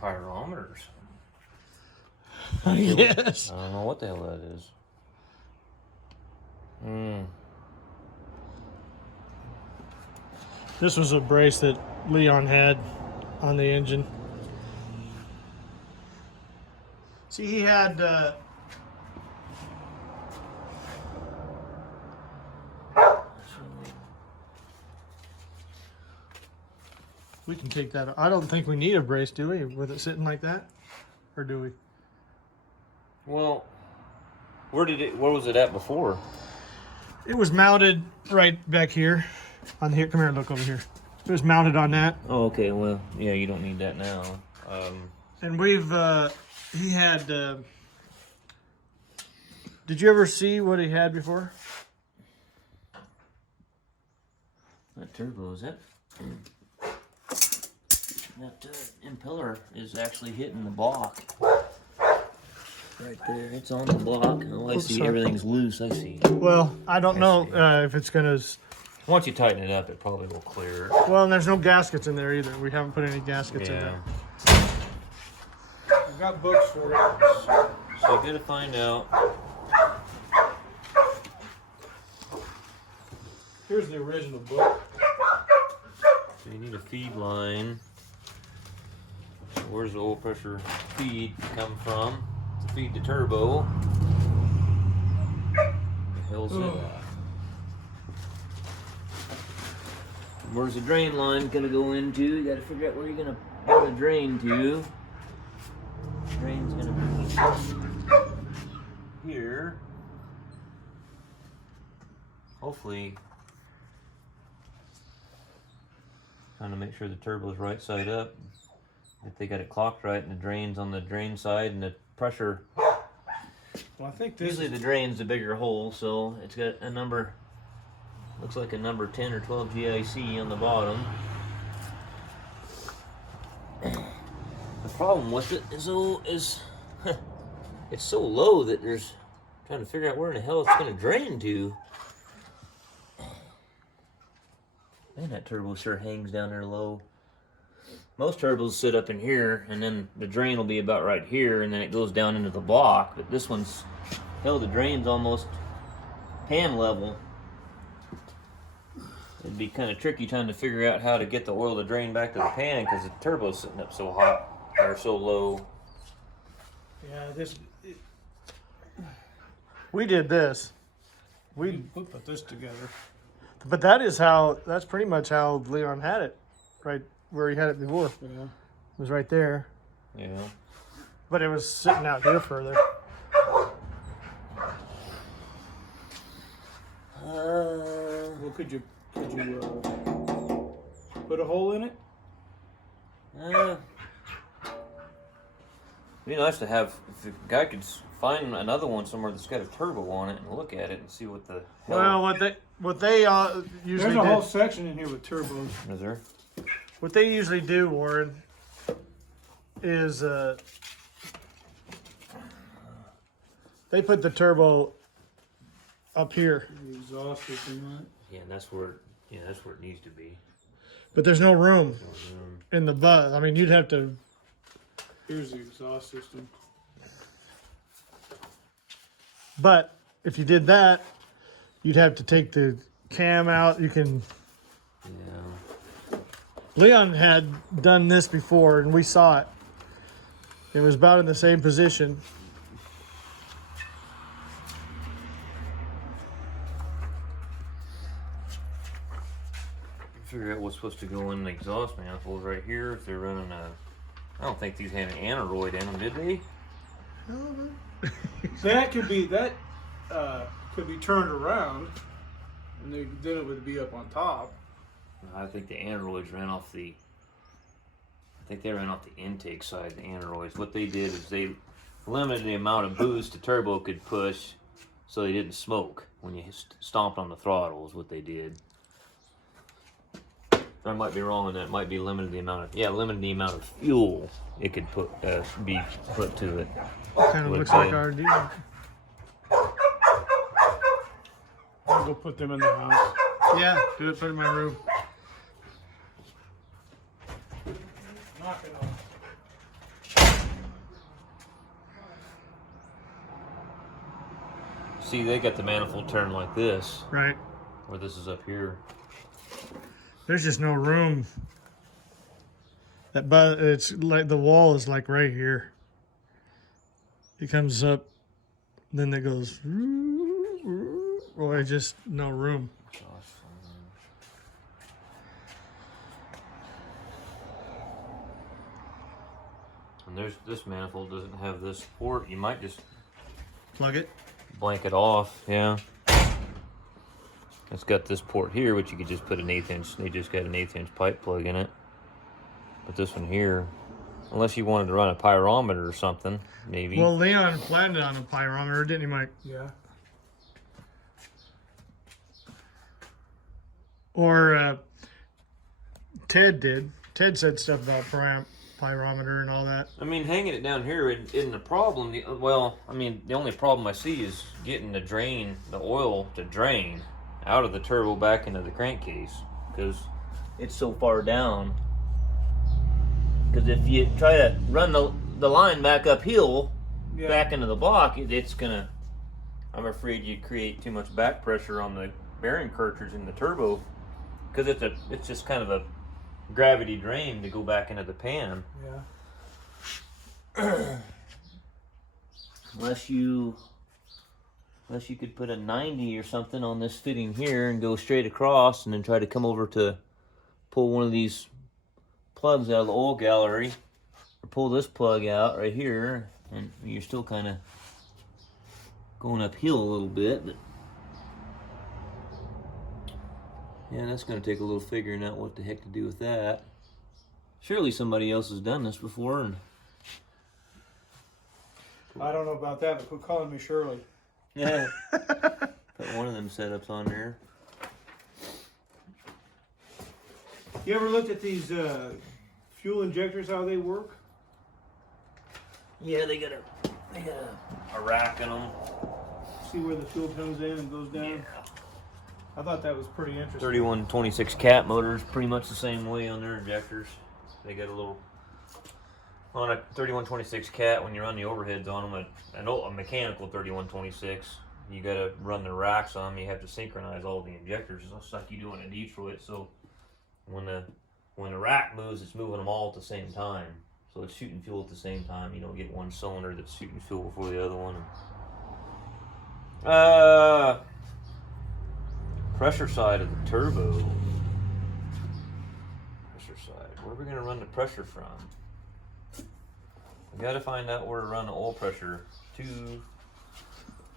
pyrometer or something. Yes. I don't know what the hell that is. This was a brace that Leon had on the engine. See, he had we can take that. I don't think we need a brace, do we, with it sitting like that? Or do we? Well, where was it at before? It was mounted right back here on here. Come here, look over here. It was mounted on that. Oh, okay. Well, yeah, you don't need that now. And we've he had did you ever see what he had before? That turbo, is that impeller is actually hitting the block. Right there, it's on the block. Oh, I see. Everything's loose. I see. Well, I don't know if it's gonna. Once you tighten it up, it probably will clear. Well, and there's no gaskets in there either. We haven't put any gaskets in there. I've got books for it. So you gotta find out. Here's the original book. So you need a feed line. So where's the oil pressure feed come from? To feed the turbo. The hell's that? Where's the drain line gonna go into? You gotta figure out where you're gonna put the drain to. Drain's gonna be here. Hopefully, trying to make sure the turbo's right side up. If they got it clocked right and the drain's on the drain side and the pressure. Well, I think this usually the drain's the bigger hole, so it's got a number. Looks like a number 10 or 12 GIC on the bottom. The problem with it is it's so low that there's trying to figure out where in the hell it's going to drain to. Man, that turbo sure hangs down there low. Most turbos sit up in here, and then the drain will be about right here, and then it goes down into the block. But this one's, hell, the drain's almost pan level. It'd be kind of tricky trying to figure out how to get the oil to drain back to the pan because the turbo's sitting up so hot or so low. Yeah, we did this. We put this together. But that's pretty much how Leon had it, right where he had it before. Yeah. It was right there. Yeah. But it was sitting out here further. Well, could you put a hole in it? Be nice to have, if the guy could find another one somewhere that's got a turbo on it and look at it and see what the hell. Well, what they usually there's a whole section in here with turbos. Is there? What they usually do, Warren, is they put the turbo up here. The exhaust system, yeah, that's where it needs to be. But there's no room in the butt. I mean, you'd have to. Here's the exhaust system. But if you did that, you'd have to take the cam out. You can. Yeah. Leon had done this before, and we saw it. It was about in the same position. Figure out what's supposed to go in the exhaust manifold right here. If they're running I don't think these had an aneroid in them, did they? That could be turned around, and then it would be up on top. I think the aneroids ran off the. I think they ran off the intake side. The aneroids. What they did is they limited the amount of boost the turbo could push, so they didn't smoke when you stomped on the throttle. Is what they did. I might be wrong on that. It might be limited the amount of fuel it could be put to it. Kind of looks like our diesel. I'll go put them in the house. Yeah, do it. Put it in my room. Knock it off. See, they got the manifold turned like this, Right. where this is up here. There's just no room. But it's like the wall is like right here. It comes up, then it goes. Or just no room. And there's this manifold doesn't have this port. You might just Plug it. blank it off. Yeah. It's got this port here, which you could just put an 1/8 inch. They just got an 1/8 inch pipe plug in it. But this one here, unless you wanted to run a pyrometer or something, maybe. Well, Leon planned it on a pyrometer, didn't he, Mike? Yeah. Or Ted did. Ted said stuff about pyrometer and all that. I mean, hanging it down here isn't a problem. Well, I mean, the only problem I see is getting the oil to drain out of the turbo back into the crankcase, because it's so far down. Because if you try to run the line back uphill, back into the block, it's gonna. I'm afraid you'd create too much back pressure on the bearing cartridge in the turbo, because it's just kind of a gravity drain to go back into the pan. Yeah. Unless you could put a 90 or something on this fitting here and go straight across, and then try to come over to pull one of these plugs out of the oil gallery, or pull this plug out right here, and you're still kind of going uphill a little bit. But yeah, that's going to take a little figuring out what the heck to do with that. Surely somebody else has done this before. And I don't know about that, but quit calling me Shirley. yeah, put one of them setups on there. You ever looked at these fuel injectors, how they work? Yeah, they got a rack in them. See where the fuel comes in and goes down? Yeah. I thought that was pretty interesting. 3126 cat motors, pretty much the same way on their injectors. They got a little, on a 3126 cat, when you run the overheads on them, a mechanical 3126, you got to run the racks on them. You have to synchronize all the injectors, just like you do on a Detroit. So when the rack moves, it's moving them all at the same time. So it's shooting fuel at the same time. You don't get one cylinder that's shooting fuel before the other one. Pressure side of the turbo. Pressure side. Where are we going to run the pressure from? We got to find out where to run the oil pressure to,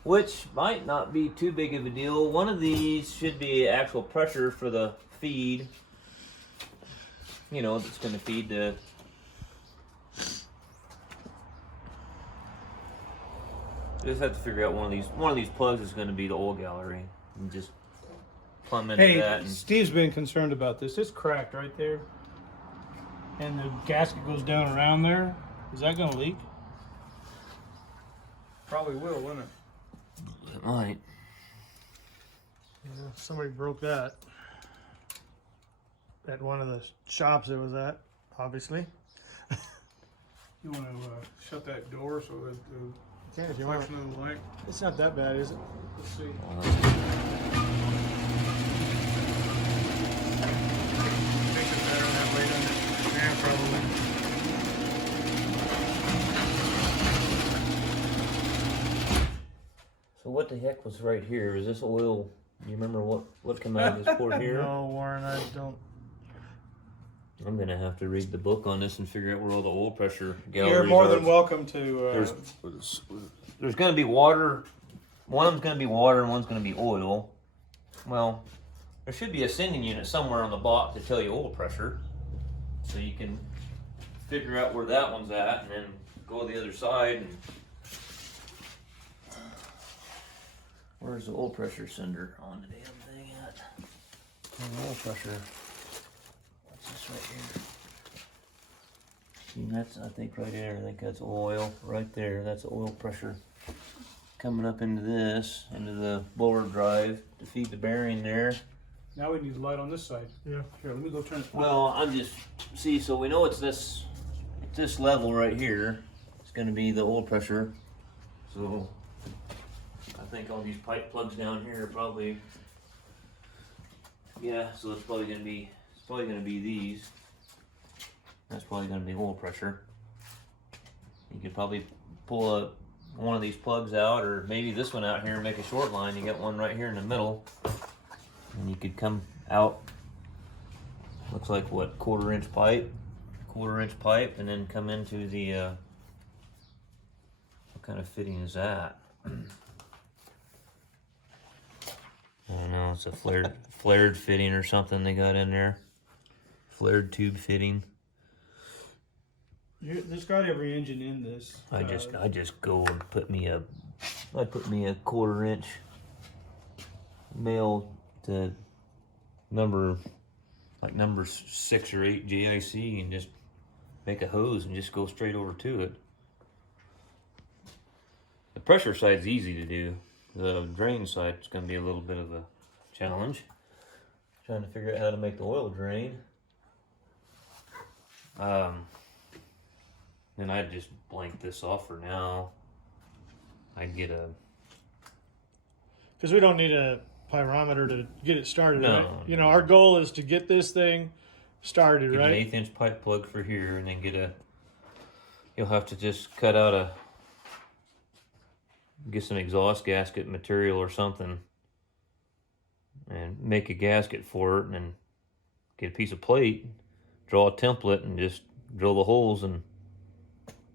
which might not be too big of a deal. One of these should be actual pressure for the feed. You know, that's going to feed the. Just have to figure out one of these plugs is going to be the oil gallery, and just plumb into Hey, that. And Steve's been concerned about this. It's cracked right there. And the gasket goes down around there. Is that going to leak? Probably will, won't it? it might. Yeah, somebody broke that at one of the shops it was at, obviously. You want to shut that door so that the Yeah, if you want. reflection of the light. It's not that bad, is it? Let's see. Makes it better that way, doesn't it? Yeah, probably. So what the heck was right here? Is this oil? You remember what came out of this port here? No, Warren, I don't. I'm gonna have to read the book on this and figure out where all the oil pressure galleries You're more are. than welcome to. There's gonna be water. One of them's gonna be water and one's gonna be oil. Well, there should be a sending unit somewhere on the block to tell you oil pressure, so you can figure out where that one's at and then go to the other side. And where's the oil pressure sender on the damn thing at? Oil pressure. What's this right here? See, that's, I think right there, I think that's oil right there. That's oil pressure coming up into this, into the blower drive to feed the bearing there. Now we need the light on this side. Yeah. Here, let me go turn it. Well, I'm just, see, so we know it's this level right here. It's going to be the oil pressure. So I think all these pipe plugs down here are probably, yeah, so it's probably gonna be these. That's probably gonna be oil pressure. You could probably pull one of these plugs out, or maybe this one out here and make a short line. You got one right here in the middle, and you could come out, looks like what, quarter-inch pipe, and then come into the, what kind of fitting is that? I don't know, it's a flared fitting or something they got in there. Flared tube fitting. There's got every engine in this. I just go and put me a quarter-inch male to number 6 or 8 GIC and just make a hose and just go straight over to it. The pressure side's easy to do. The drain side's gonna be a little bit of a challenge. Trying to figure out how to make the oil drain. Then I'd just blank this off for now. I'd get a... Because we don't need a pyrometer to get it started, No, right? You know, our goal is to get this thing started, Get right? an 1/8" pipe plug for here, and then you'll have to just cut out get some exhaust gasket material or something, and make a gasket for it, and then get a piece of plate, draw a template, and just drill the holes and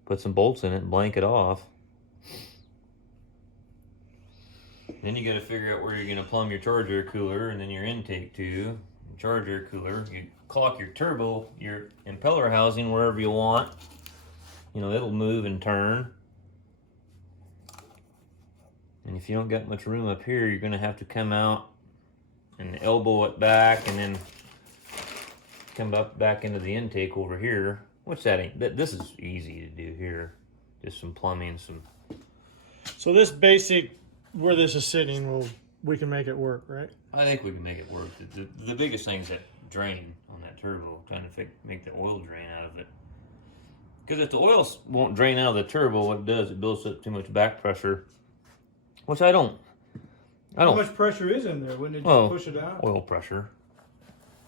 put some bolts in it and blank it off. Then you got to figure out where you're going to plumb your charge air cooler and then your intake tube. Charge air cooler, you clock your turbo, your impeller housing wherever you want. You know, it'll move and turn. And if you don't got much room up here, you're going to have to come out and elbow it back and then come up back into the intake over here. Which this is easy to do here. Just some plumbing, So this basic, where this is sitting, we can make it work, right? I think we can make it work. The biggest thing is that drain on that turbo, trying to make the oil drain out of it. Because if the oil won't drain out of the turbo, what it does, it builds up too much back pressure, which I don't. How much pressure is in there? Wouldn't it just push it out? Oil pressure.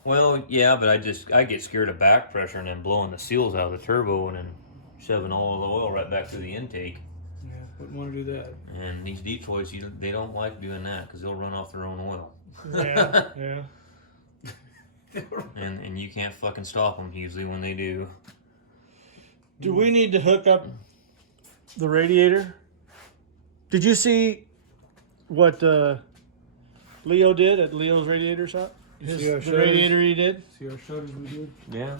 Well, yeah, but I get scared of back pressure and then blowing the seals out of the turbo and then shoving all the oil right back through the intake. Yeah, wouldn't want to do that. And these Detroits, they don't like doing that because they'll run off their own oil. Yeah, yeah. And you can't fucking stop them usually when they do. Do we need to hook up the radiator? Did you see what Leo did at Leo's radiator shop? The radiator he did? See our shutters we did? Yeah.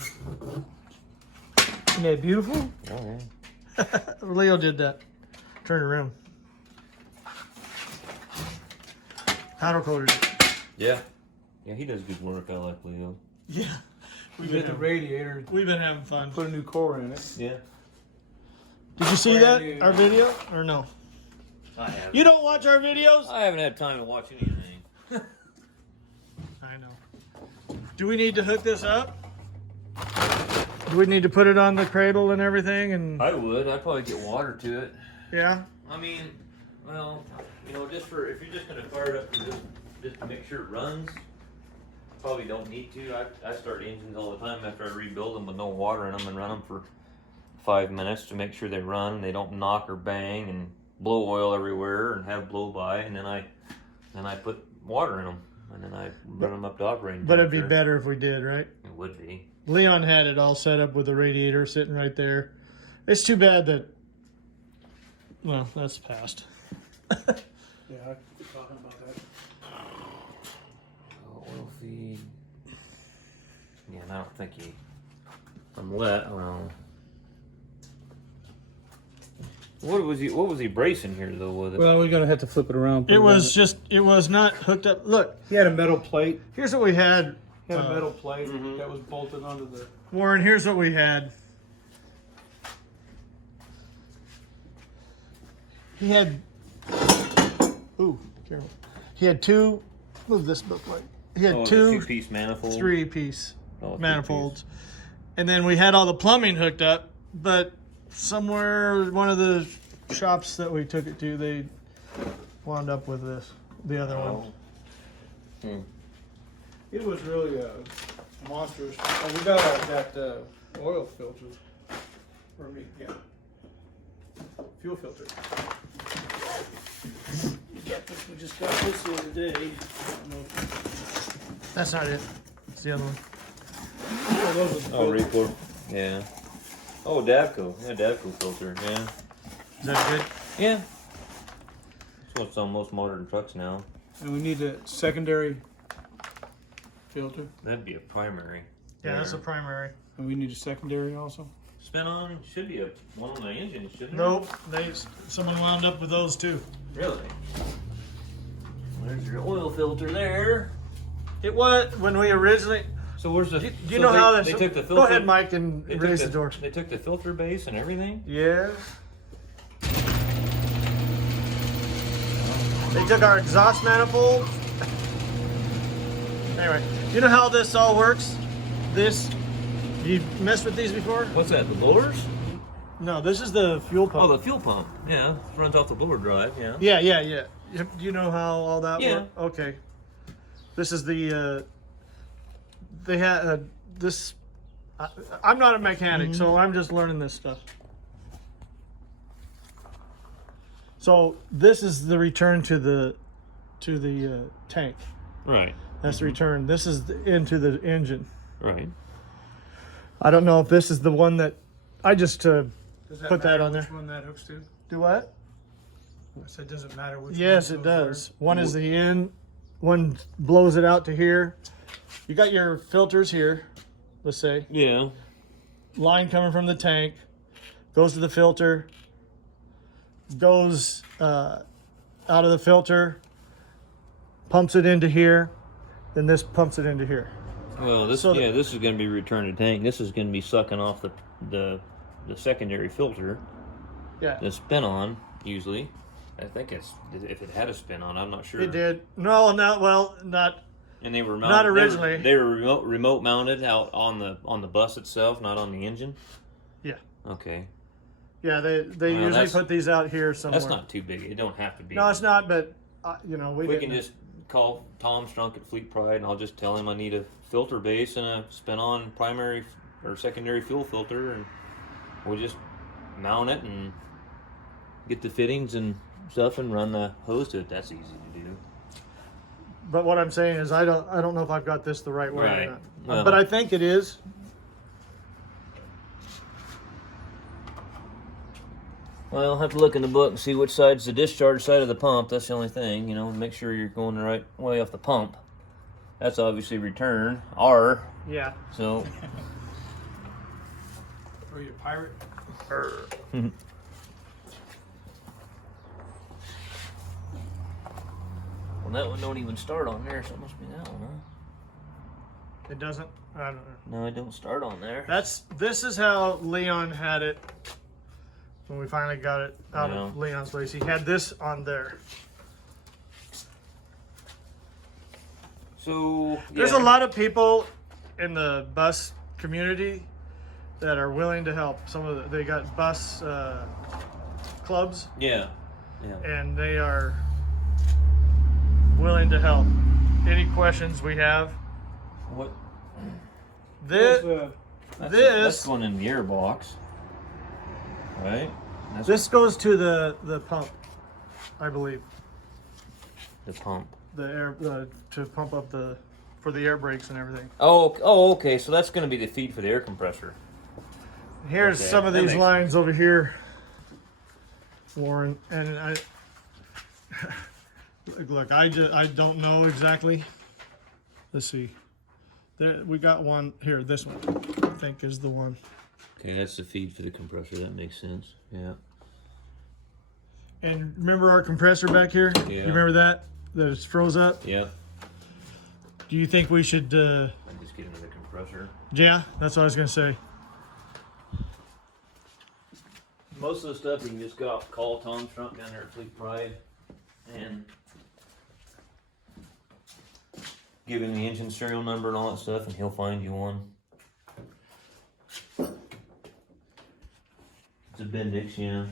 Isn't that beautiful? Oh, yeah. Leo did that. Turn around. Powder coated it. Yeah. Yeah, he does good work. I like Leo. Yeah. We did the radiator. We've been having fun. Put a new core in it. Yeah. Did you see that? Our video? Or no? I have. You don't watch our videos? I haven't had time to watch anything. I know. Do we need to hook this up? Do we need to put it on the cradle and everything? And I would. I'd probably get water to it. yeah. I mean, well, you know, if you're just gonna fire it up just to make sure it runs, probably don't need to. I start engines all the time after I rebuild them with no water in them and run them for 5 minutes to make sure they run and they don't knock or bang and blow oil everywhere and have blow by, and then I put water in them and then I run them up to operating. But it'd be better if we did, right? It would be. Leon had it all set up with the radiator sitting right there. It's too bad that. Well, that's past. Yeah, I keep talking about that. Oil feed. Yeah, and I don't think I'm wet. Well, what was he bracing here though with it? Well, we're gonna have to flip it around. It was not hooked up. Look, He had a metal plate. here's what we had. He had a metal plate that was bolted onto the. Warren, here's what we had. He had. Ooh, careful. He had two. Move this book light. He had two 2-piece manifold. 3-piece Oh, manifolds, and then we had all the plumbing hooked up. But somewhere, one of the shops that we took it to, wound up with this, the other one. Hmm. It was really monstrous. Oh, we got that oil filter. Or me, yeah. Fuel filter. We just got this the other day. I don't know if- That's not it. It's the other one. Oh, those are the Oh, filters. Report. Yeah. Oh, DAVCO. Yeah, DAVCO filter. Yeah. Is that good? Yeah. That's what's on most modern trucks now. And we need a secondary filter. That'd be a primary. Yeah, that's a primary. And we need a secondary also. Spin on should be one on the engine, shouldn't Nope, someone wound up with those too. it? Really? There's your oil filter there. It was when we originally. So where's the? Do you know how this? They took the filter. Go ahead, Mike, and They took raise the door. They took the filter base and everything. Yes. They took our exhaust manifold. Anyway, you know how this all works? You messed with these before? What's that? The blowers? No, this is the fuel pump. Oh, the fuel pump. Yeah, runs off the blower drive. Yeah. Yeah. Do you know how all that Yeah. works? Okay. This is the. They had this. I'm not a mechanic, so I'm just learning this stuff. So this is the return to the tank. Right. That's the return. This is into the engine. Right. I don't know if this is the one that I just Does put that matter on there. which one that hooks to? Do what? I said, does it matter which Yes, one it goes does. One is the in, one blows it out to here. You got your filters here, let's say. Yeah. Line coming from the tank, goes to the filter, goes out of the filter, pumps it into here, then this pumps it into here. Well, this So this is going to be return to tank. This is going to be sucking off the secondary filter. Yeah. The spin on usually. I think it's if it had a spin on. I'm not sure. It did. No, not. And they were mounted, Not originally. They were remote mounted out on the bus itself, not on the engine. Yeah. Okay. Yeah, they Well, usually that's- put these out here somewhere. That's not too big. It don't have to be. No, it's not. But we We didn't. can just call Tom Strunk at Fleet Pride, and I'll just tell him I need a filter base and a spin-on primary or secondary fuel filter, and we'll just mount it and get the fittings and stuff and run the hose to it. That's easy to do. But what I'm saying is, I don't know if I've got this the right way. Right. Or not. Well- But I think it is. Well, I'll have to look in the book and see which side's the discharge side of the pump. That's the only thing, make sure you're going the right way off the pump. That's obviously return, R, Yeah. so. Are you a pirate? Well, that one don't even start on there, so it must be that one, huh? It doesn't. I don't know. No, it don't start on there. This is how Leon had it when we finally got it out of Yeah. Leon's place. He had this on there. So, There's a lot of people in the bus community that are willing to help. They got bus clubs, Yeah. Yeah. and they are willing to help. Any questions we have? What? This That's going in the airbox. Right? That's this goes to the pump, I believe. the pump. To pump up for the air brakes and everything. Oh, okay. So that's going to be the feed for the air compressor. Here's Okay, some of that these makes- lines over here, Warren, and I look. I don't know exactly. Let's see. There we got one here. This one, I think, is the one. Okay, that's the feed for the compressor. That makes sense. Yeah. And remember our compressor back here? Yeah. You remember that? That it's froze up. Yeah. Do you think we should? I just get into the compressor. Yeah, that's what I was gonna say. Most of the stuff you can just call Tom Strunk down there at Fleet Pride and give him the engine serial number and all that stuff, and he'll find you one. It's a Bendix, yeah.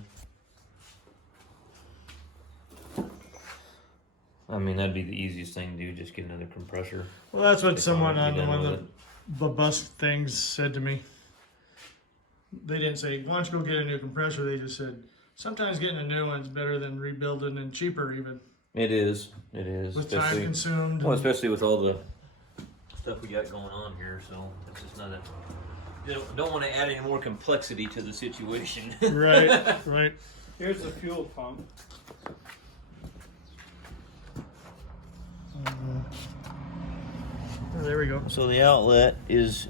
I mean, that'd be the easiest thing to do, just get another compressor. Well, that's what Stick on someone it, on be done one with of the bus things said to me. They didn't say, why don't you go get a new compressor? They just said, sometimes getting a new one's better than rebuilding and cheaper even. It is. It is. With time Especially, consumed. well, especially with all the stuff we got going on here, so it's just not a. Don't want to add any more complexity to the situation. Right, right. Here's the fuel pump. Oh, there we go. So the outlet is.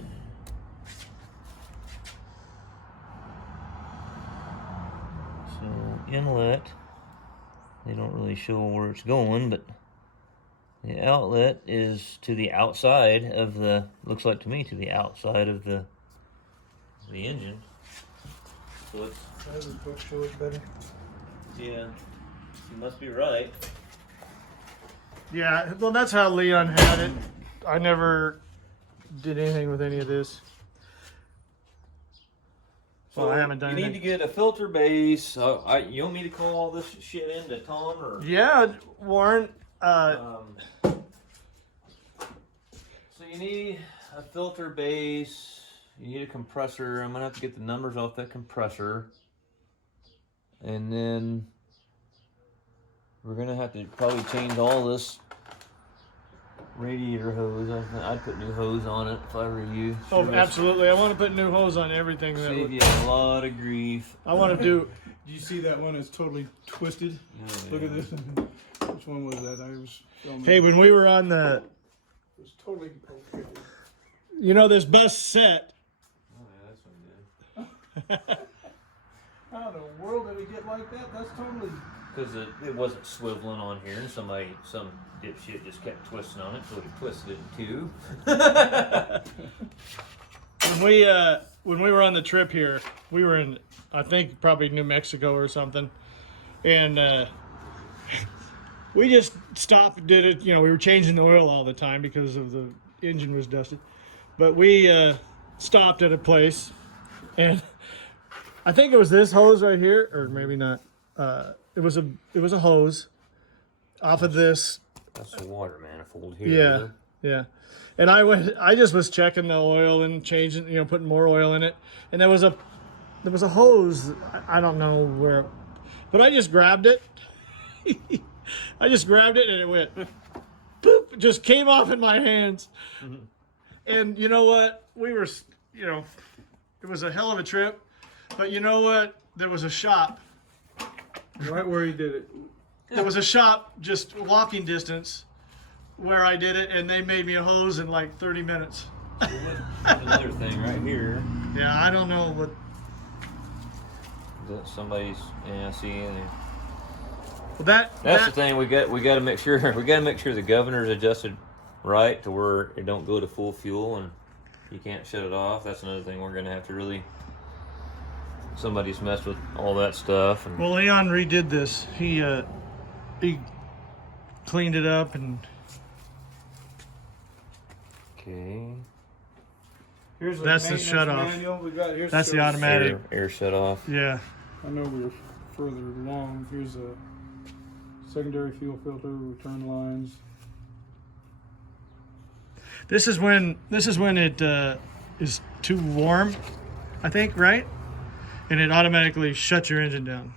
So inlet. They don't really show where it's going, but the outlet is to the outside of the. Looks like to me to the outside of the engine. So it's. Does the book show it better? Yeah, you must be right. Yeah, well, that's how Leon had it. I never did anything with any of this. Well, I haven't done You need anything. to get a filter base. You want me to call all this shit in to Tom or? Yeah, Warren. So you need a filter base. You need a compressor. I'm gonna have to get the numbers off that compressor, and then we're gonna have to probably change all this radiator hose. I'd put new hose on it if I were you. Oh, Sure. absolutely. I want to put new hose on everything. That Save would, you a lot of grief. I want to do. Do you see that one that's totally twisted? Oh, Look yeah. at this. Which one was that? I was filming. Hey, when we were on the, It was totally okay. you know, this bus set. Oh yeah, that's one good. How in the world did it get like that? That's totally. Because it wasn't swiveling on here, and some dipshit just kept twisting on it, so he twisted it in two. When we were on the trip here, we were in, I think, probably New Mexico or something, and we just stopped and did it. You know, we were changing the oil all the time because of the engine was dusted, but we stopped at a place, and I think it was this hose right here, or maybe not. It was a hose off of this. That's the water manifold here. Yeah, yeah. And I just was checking the oil and changing, you know, putting more oil in it. And there was a hose. I don't know where, but I just grabbed it. I just grabbed it and it went, boop, it just came off in my hands. Mm-hmm. And you know what? We were, you know, it was a hell of a trip. But you know what? There was a shop. Right where he did it. There was a shop just walking distance where I did it, and they made me a hose in like 30 minutes. Another thing right here. Yeah, I don't know what. That somebody's. Yeah, see. Well, That's the thing. We got to make sure. We got to make sure the governor's adjusted right to where it don't go to full fuel and you can't shut it off. That's another thing we're gonna have to really. Somebody's messed with all that stuff. And Well, Leon redid this. He cleaned it up and. okay. Here's That's the maintenance shutoff. manual. We got here's That's the service. automatic. Air shut off. Yeah. I know we were further along. Here's a secondary fuel filter, return lines. This is when it is too warm, I think, right? And it automatically shuts your engine down.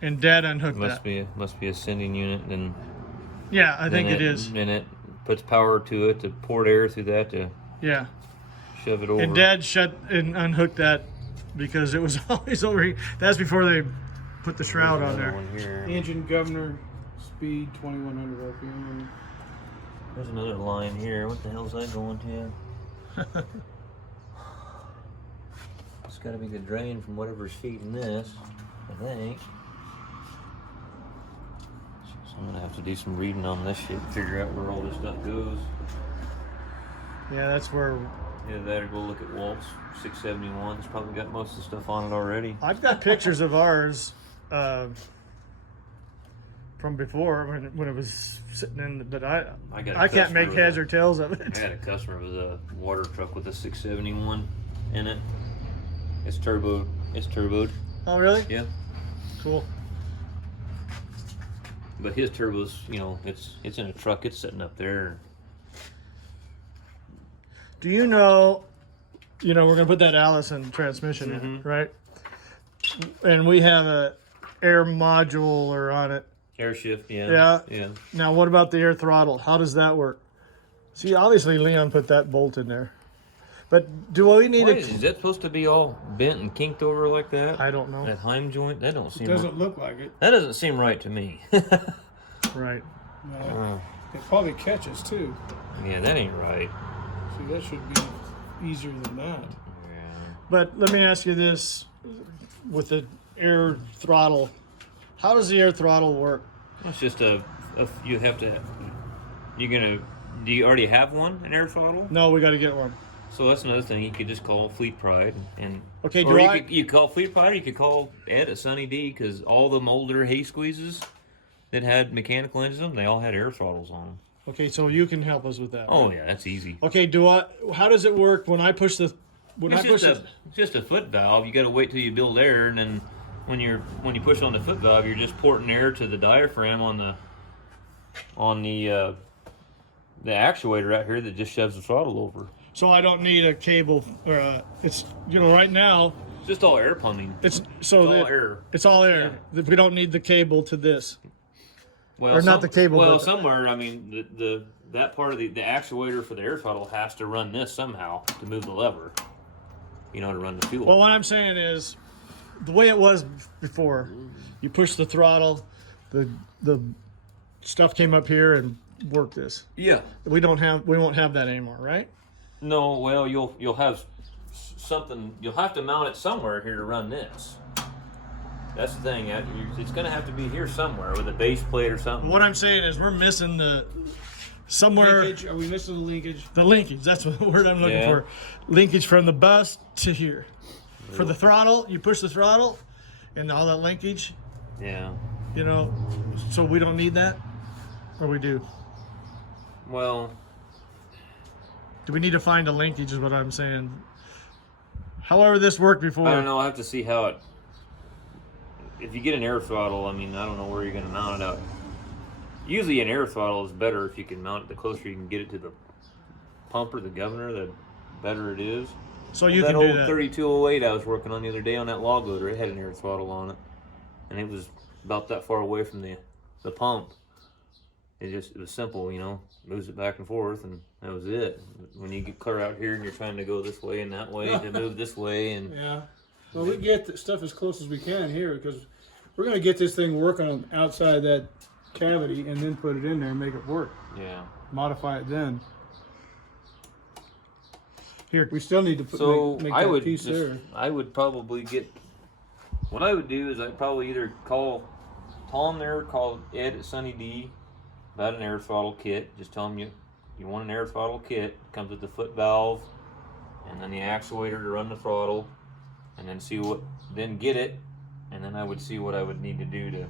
And Dad unhooked Must that. be a sending unit, and Yeah, I think it is. And it puts power to it to pour air through that to Yeah. shove it over. And Dad shut and unhooked that because it was always over here. That's before they put the shroud on there. One here. Engine governor, speed 2100 RPM. There's another line here. What the hell's that going to? It's got to be the drain from whatever's feeding this, I think. So I'm gonna have to do some reading on this shit, figure out where all this stuff goes. Yeah, that's where Either that or go look at Walt's 671. It's probably got most of the stuff on it already. I've got pictures of ours from before when it was sitting in. But I got a can't customer make with heads a- or tails of I it. got a customer with a water truck with a 671 in it. It's turboed. It's turboed. Oh, really? Yeah. Cool. But his turbo's, you know, it's in a truck. It's sitting up there. Do you know, we're going to put that Allison transmission in it, right? And we have a air module on it. Air shift, yeah. Yeah. Yeah. Now, what about the air throttle? How does that work? See, obviously Leon put that bolt in there. But do we need Is that supposed to be all bent and kinked over like that? I don't know. That Heim joint? That don't seem It doesn't look like it. That doesn't seem right to me. Right. No. It probably catches too. Yeah, that ain't right. See, that should be easier than that. Yeah. But let me ask you this, with the air throttle, how does the air throttle work? It's just you have to, do you already have one, an air throttle? No, we got to get one. So that's another thing. You could just call Fleet Pride and Okay, or you could call Fleet Pride, or you could call Ed at Sunny D, because all the older hay squeezes that had mechanical engines in them, they all had air throttles on them. Okay, so you can help us with that. Oh yeah, that's easy. Okay, how does it work when I push the It's just a foot valve. You got to wait till you build air, and then when you push on the foot valve, you're just porting air to the diaphragm on the actuator out here that just shoves the throttle over. So I don't need a cable, or it's right now Just all air pumping. it's all air. It's all air. We don't need the cable to this. Well, Or not the cable, Well, but- somewhere. I mean, that part of the actuator for the air throttle has to run this somehow to move the lever. To run the fuel. Well, what I'm saying is, the way it was before, you push the throttle, the stuff came up here and worked this. Yeah. We won't have that anymore, right? No. Well, you'll have something. You'll have to mount it somewhere here to run this. That's the thing. It's going to have to be here somewhere with a base plate or something. What I'm saying is, we're missing somewhere. Linkage? Are we missing the linkage? The linkage. That's the word I'm looking Yeah. for. Linkage from the bus to here. For the throttle, you push the throttle, and all that linkage. Yeah. So we don't need that, or we do. Well, Do we need to find a linkage? Is what I'm saying. However, this worked before. I don't know. I have to see how it. If you get an air throttle, I mean, I don't know where you're going to mount it out. Usually, an air throttle is better if you can mount it. The closer you can get it to the pump or the governor, the better it is. So you that can old do that. 3208 I was working on the other day on that log loader, it had an air throttle on it, and it was about that far away from the pump. It was simple, moves it back and forth, and that was it. When you get clear out here and you're trying to go this way and that way to move this way, and Yeah. Well, we get the stuff as close as we can here, because we're going to get this thing working on outside that cavity and then put it in there and make it work. yeah. Modify it then. Here. We still need to make I that would piece there. I would probably get. What I would do is I'd probably either call Tom there, call Ed at Sunny D about an air throttle kit. Just tell him you want an air throttle kit. It comes with the foot valve and then the actuator to run the throttle, and then get it, and then I would see what I would need to do to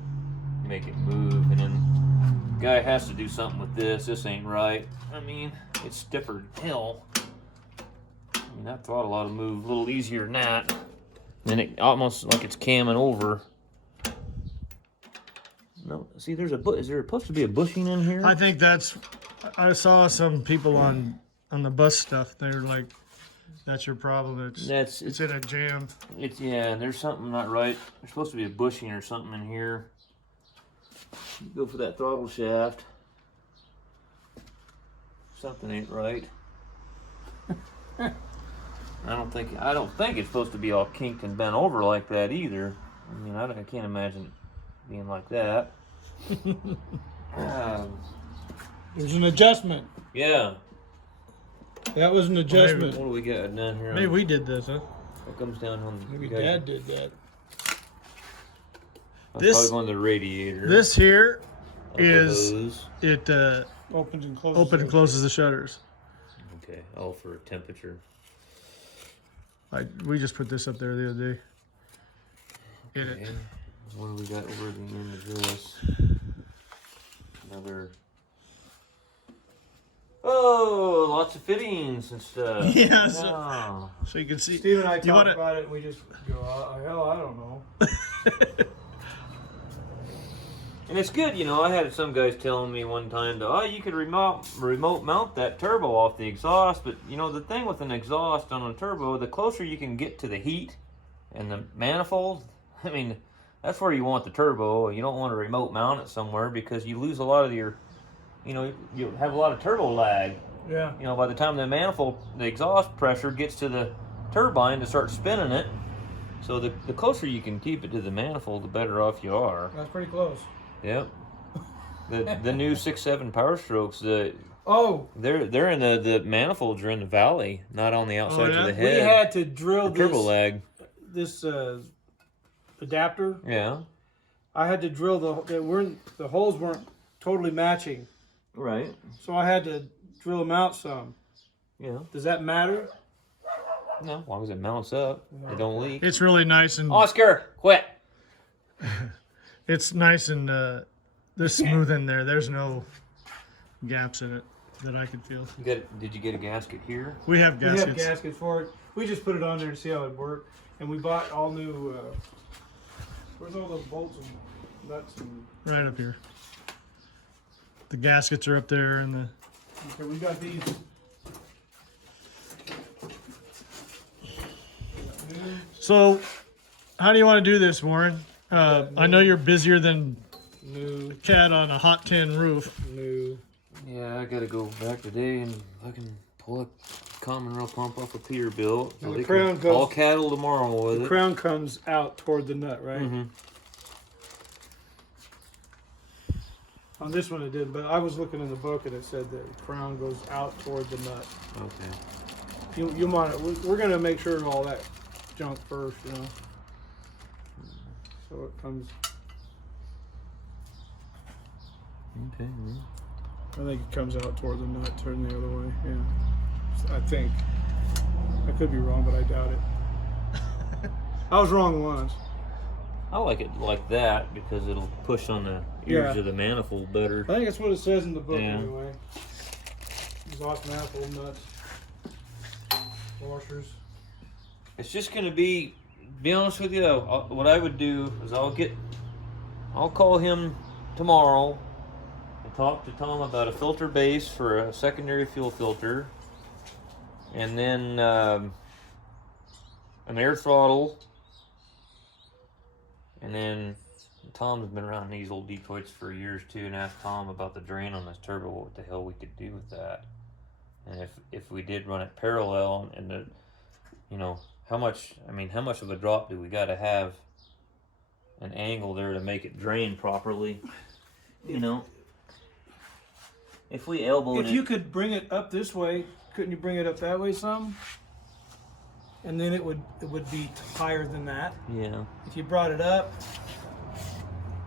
make it move, and then the guy has to do something with this. This ain't right. I mean, it's stiffer than hell. I mean, that throttle ought to move a little easier than that. And it almost like it's camming over. No, see, is there supposed to be a bushing in here? I think I saw some people on the bus stuff. They're like, that's your problem. It's in a jam. And there's something not right. There's supposed to be a bushing or something in here. Go for that throttle shaft. Something ain't right. I don't think it's supposed to be all kinked and bent over like that either. I mean, I can't imagine it being like that. There's an adjustment. Yeah. That was an adjustment. What do we got down here? Maybe we did this, huh? What comes down on the Maybe Dad did that. That's probably going to the radiator. This here Up the is hose. it Opens and closes. open and closes the shutters. Okay, all for temperature. We just put this up there the other day. Get it. Okay. What do we got over the end of this? Another. Oh, lots of fittings and stuff. Yeah, Wow. So you can see. Steve and I You talked wanna- about it, and we just go, hell, I don't know. And And it's good, you know. I had some guys telling me one time, oh, you could remote mount that turbo off the exhaust, but you know the thing with an exhaust on a turbo, the closer you can get to the heat and the manifold, I mean, that's where you want the turbo. You don't want to remote mount it somewhere because you lose a lot of your, you know, you have a lot of turbo lag. Yeah. You know, by the time the manifold, the exhaust pressure gets to the turbine to start spinning it, so the closer you can keep it to the manifold, the better off you are. That's pretty close. Yep. The new 6.7 Power Strokes, they're in the manifolds are in the valley, not on the outside of the head. We had to drill turbo lag. This adapter. Yeah. I had to drill the holes weren't totally matching, Right. so I had to drill them out some. Yeah. Does that matter? No, as long as it mounts up, it don't leak. It's really nice and Oscar, quit. it's nice and this smooth in there. There's no gaps in it that I could feel. Did you get a gasket here? We have gaskets. We have gaskets for it. We just put it on there to see how it worked, and we bought all new. Where's all those bolts and nuts and? Right up here. The gaskets are up there, and the. Okay, we got these. So, how do you want to do this, Warren? I know you're busier than New. a cat on a hot tin roof. New. Yeah, I gotta go back today and fucking pull a common rail pump off a Peterbilt. And they the crown can goes- all cattle tomorrow with The it. crown comes out toward the nut, right? Mm-hmm. On this one it did, but I was looking in the book and it said the crown goes out toward the nut. Okay. You want it? We're gonna make sure of all that junk first, you know. So it comes. Okay. I think it comes out toward the nut, turn the other way. Yeah, I think. I could be wrong, but I doubt it. I was wrong once. I like it like that because it'll push on the ears of the manifold better. I think that's what it says in the book Yeah. anyway. Exhaust manifold nuts, washers. It's just gonna be honest with you. What I would do is I'll call him tomorrow and talk to Tom about a filter base for a secondary fuel filter, and then an air throttle, and then Tom's been around these old Detroits for years too, and asked Tom about the drain on this turbo, what the hell we could do with that, and if we did run it parallel, and the, you know, how much of a drop do we got to have an angle there to make it drain properly, you know? If we elbow If you could bring it up this way, couldn't you bring it up that way some? And then it would be higher than that. Yeah. If you brought it up,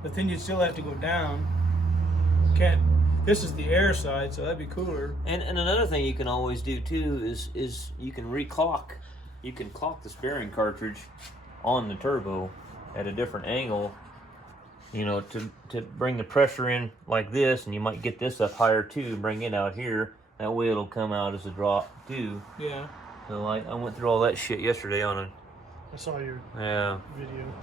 but then you'd still have to go down. Can't. This is the air side, so that'd be cooler. And another thing you can always do too is you can reclock. You can clock this bearing cartridge on the turbo at a different angle, you know, to bring the pressure in like this, and you might get this up higher too, bring it out here. That way it'll come out as a drop too. Yeah. So I went through all that shit yesterday on I saw your video,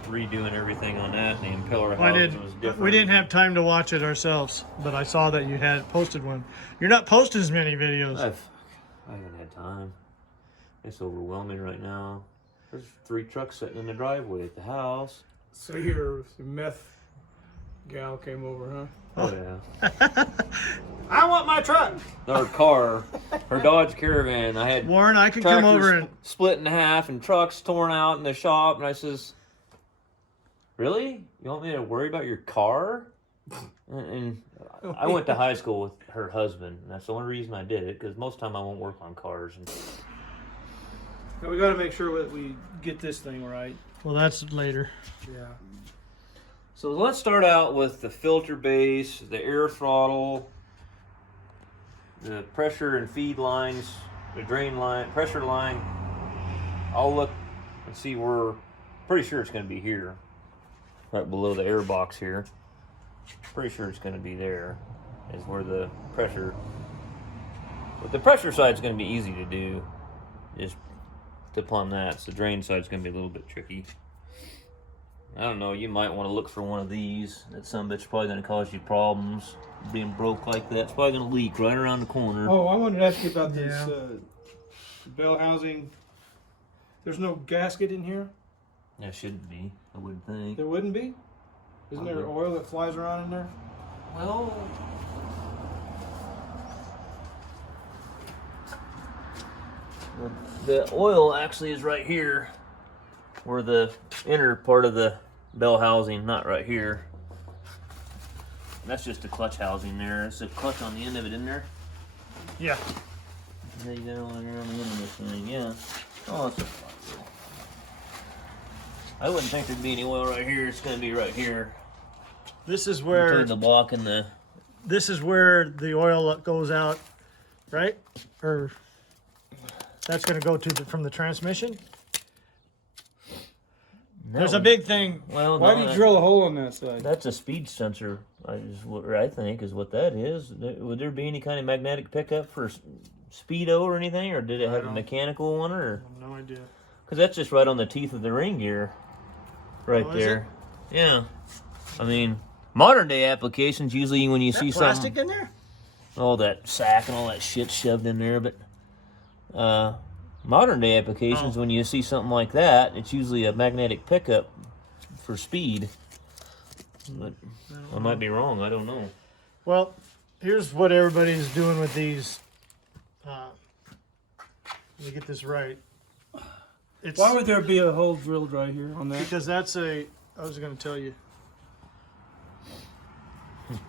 redoing everything on that. And the impeller Well, housing was different. we didn't have time to watch it ourselves, but I saw that you had posted one. You're not posting as many videos. I haven't had time. It's overwhelming right now. There's 3 trucks sitting in the driveway at the house. So your meth gal came over, huh? Oh yeah. I want my truck. Her car, her Dodge Caravan. I had Warren, I could come over and split in half and trucks torn out in the shop, and I says, "Really? You want me to worry about your car?" And I went to high school with her husband, and that's the only reason I did it, because most of the time I won't work on cars. And Now we got to make sure that we get this thing right. well, that's later. Yeah. so let's start out with the filter base, the air throttle, the pressure and feed lines, the drain line, pressure line. I'll look and see where, pretty sure it's going to be here, right below the air box here. Pretty sure it's going to be there, is where the pressure, but the pressure side's going to be easy to do, just to plumb that. So the drain side's going to be a little bit tricky. I don't know. You might want to look for one of these. That some bitch probably going to cause you problems. Being broke like that, it's probably going to leak right around the corner. Oh, I wanted to ask you about this Yeah. bell housing. There's no gasket in here? There shouldn't be. I wouldn't think. There wouldn't be? Isn't there oil that flies around in there? Well, the oil actually is right here, where the inner part of the bell housing, not right here. That's just the clutch housing there. It's a clutch on the end of it, in there. Yeah. There you go, on the end of this thing, yeah. Oh, it's a fuck deal. I wouldn't think there'd be any oil right here. It's gonna be right here. This is where Between the block and the. this is where the oil goes out, right? Or that's going to go to from the transmission. There's a big thing. Well, Why no, do you drill a hole on that side? That's a speed sensor. I think is what that is. Would there be any kind of magnetic pickup for speedo or anything, or did it have a mechanical one, or? I have no idea. Because that's just right on the teeth of the ring gear, right Oh, is there. Yeah, I mean, modern day applications usually when you see Plastic something, in there? all that sack and all that shit shoved in there, but modern day applications when you see something like that, it's usually a magnetic pickup for speed. But I might be wrong. I don't know. Well, here's what everybody's doing with these. Let me get this right. It's Why would there be a hole drilled right here on that? because that's a. I was going to tell you.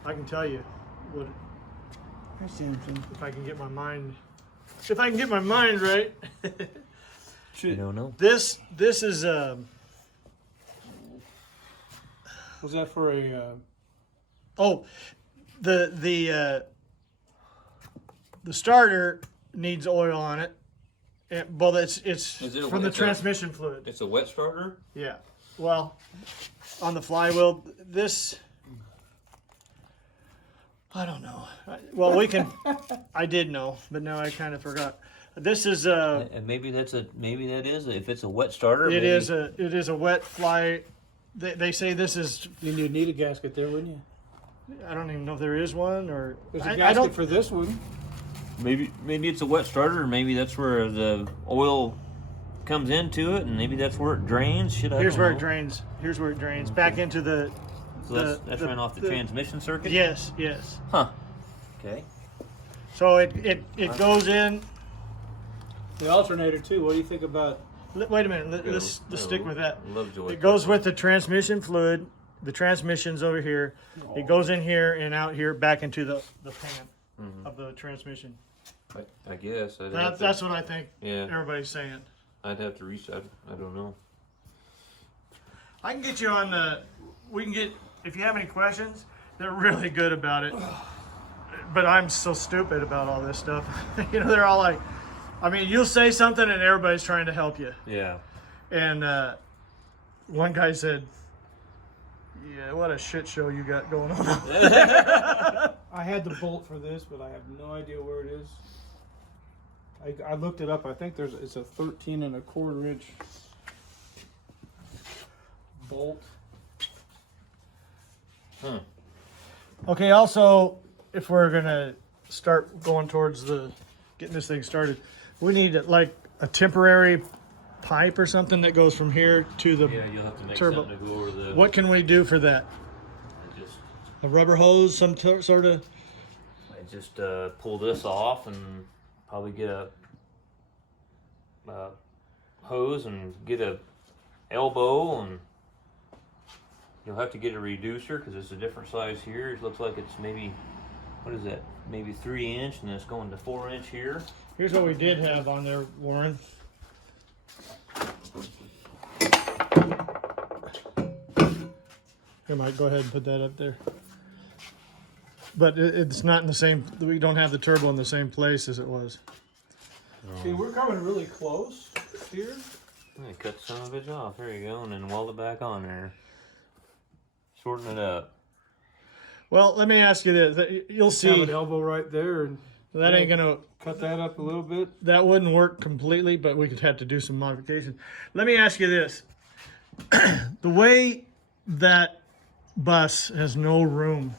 I can tell you what if I can get my mind. If I can get my mind right. I don't know. This is Was that for a? the starter needs oil on it. Well, it's Is it from the it's transmission fluid. It's a wet starter. Yeah. Well, on the flywheel, this. I don't know. Well, we can. I did know, but now I kind of forgot. This is And maybe that is if it's a wet starter. It maybe. is a wet fly. They say this is. You'd need a gasket there, wouldn't you? I don't even know if there is one or. There's a I gasket don't. for this one. Maybe it's a wet starter, or maybe that's where the oil comes into it, and maybe that's where it drains. Here's where it drains. Here's where it drains back into the. So that's ran off the transmission circuit. Yes. Huh. Okay. So it goes in. The alternator too. What do you think about? Wait a minute. Let's stick with that. Love joy. It goes with the transmission fluid. The transmission's over here. It goes in here and out here back into the pan of the transmission. I guess. That's what I think. Yeah. Everybody's saying. I'd have to reset. I don't know. I can get you on the. We can get if you have any questions. They're really good about it. But I'm so stupid about all this stuff. They're all like, I mean, you'll say something and everybody's trying to help you. Yeah. And one guy said, "Yeah, what a shit show you got going on." I had the bolt for this, but I have no idea where it is. I looked it up. I think it's a 13 1/4 inch bolt. Okay. Also, if we're gonna start going towards getting this thing started, we need like a temporary pipe or something that goes from here to the. Yeah, you'll have to make turbo. something to go over the. What can we do for that? Just A rubber hose, some sort of. I just pull this off and probably get a hose and get a elbow, and you'll have to get a reducer because it's a different size here. It looks like it's maybe, what is that? Maybe 3 inch, and it's going to 4 inch here. Here's what we did have on there, Warren. Here, Mike, go ahead and put that up there. But it's not in the same. We don't have the turbo in the same place as it was. See, we're coming really close here. I cut some of it off. There you go, and then weld it back on there. Shorten it up. Well, let me ask you this. You'll Have see. an elbow right there, and That ain't gonna. cut that up a little bit. That wouldn't work completely, but we could have to do some modification. Let me ask you this. The way that bus has no room.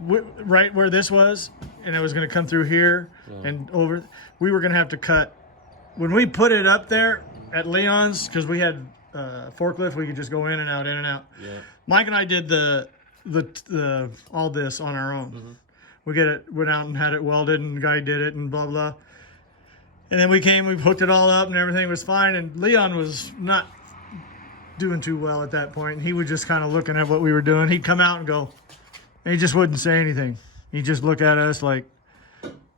Right where this was, and it was going to come through here and over, we were going to have to cut. When we put it up there at Leon's, because we had forklift, we could just go in and out, in and out. Yeah. Mike and I did the all this on our own. We went out and had it welded, and the guy did it, and blah blah. And then we hooked it all up, and everything was fine. And Leon was not doing too well at that point. And he was just kind of looking at what we were doing. He'd come out and go, and he just wouldn't say anything. He'd just look at us like,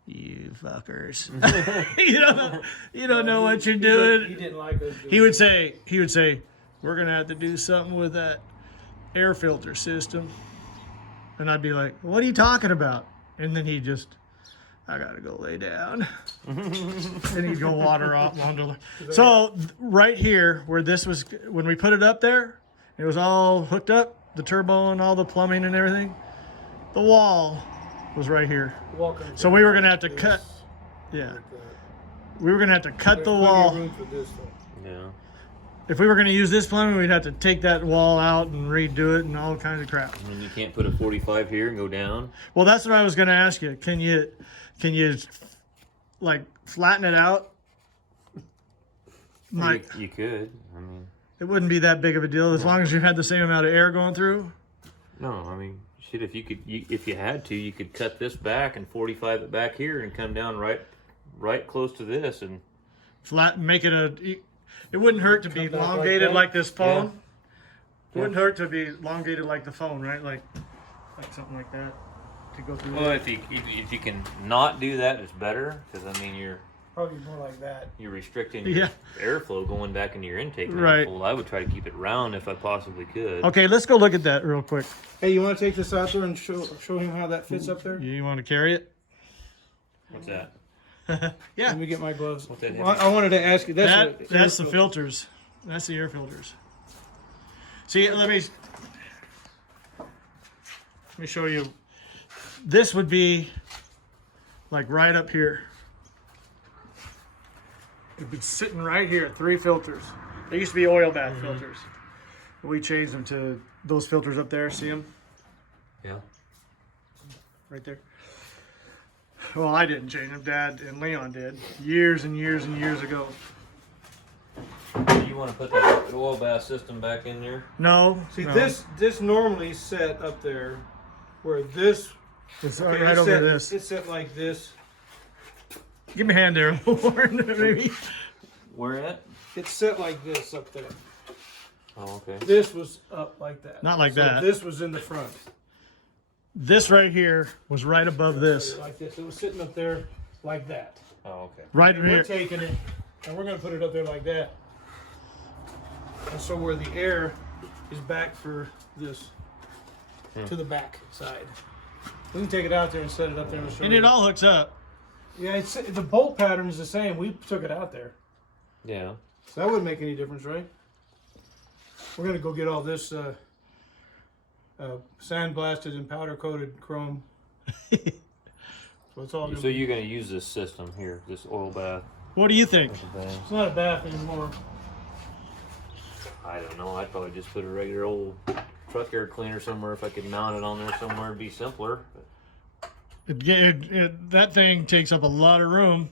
"You fuckers, you don't know what you're doing." He didn't like us. He would say, "We're gonna have to do something with that air filter system," and I'd be like, "What are you talking about?" And then he'd just, "I gotta go lay down," and he'd go water off. So right here, where this was, when we put it up there, it was all hooked up, the turbo and all the plumbing and everything. The wall was right here, so we were gonna have to cut. Yeah, we were gonna have to cut the wall. Room for this, though. Yeah. If we were going to use this plumbing, we'd have to take that wall out and redo it and all kinds of crap. And you can't put a 45 here and go down. Well, that's what I was going to ask you. Can you like flatten it out? You could. I mean, it wouldn't be that big of a deal as long as you had the same amount of air going through. no, I mean, shit. If if you had to, you could cut this back and 45 it back here and come down right close to this and Make it it wouldn't hurt to be elongated like this phone. It wouldn't hurt to be elongated like the phone, right? Like something like that to go through. Well, if you can not do that, it's better because I mean you're Probably more like that. restricting your airflow going back into your intake Right. manifold. I would try to keep it round if I possibly could. Okay, let's go look at that real quick. Hey, you want to take this out there and show him how that fits up there? You want to carry it? What's that? Yeah. Let me get my gloves. What's that? Well, I wanted to ask you. That's the filters. That's the air filters. See, let me show you. This would be like right up here. It'd be sitting right here. 3 filters. They used to be oil bath filters. We changed them to those filters up there. See them? Yeah. Right there. Well, I didn't change them. Dad and Leon did years and years and years ago. You want to put the oil bath system back in there? No. See, no. this normally set up there, where this. It's Okay, right it's over set, this. It's set like this. Give me a hand there, Lauren. Maybe. Where at? It's set like this up there. Oh, okay. This was up like that. Not like so that. This was in the front. This right here was right above this. Like this. It was sitting up there like that. Oh, okay. Right And we're here. taking it, and we're going to put it up there like that. And so where the air is back for this, to the back side. We can take it out there and set it up there. And, show And you. it all hooks up. Yeah, the bolt pattern is the same. We took it out there. Yeah. So that wouldn't make any difference, right? We're going to go get all this sandblasted and powder coated chrome. So it's all. So you're going to use this system here, this oil bath. What do you think? It's not a bath anymore. I don't know. I'd probably just put a regular old truck air cleaner somewhere if I could mount it on there somewhere. It'd be simpler. That thing takes up a lot of room.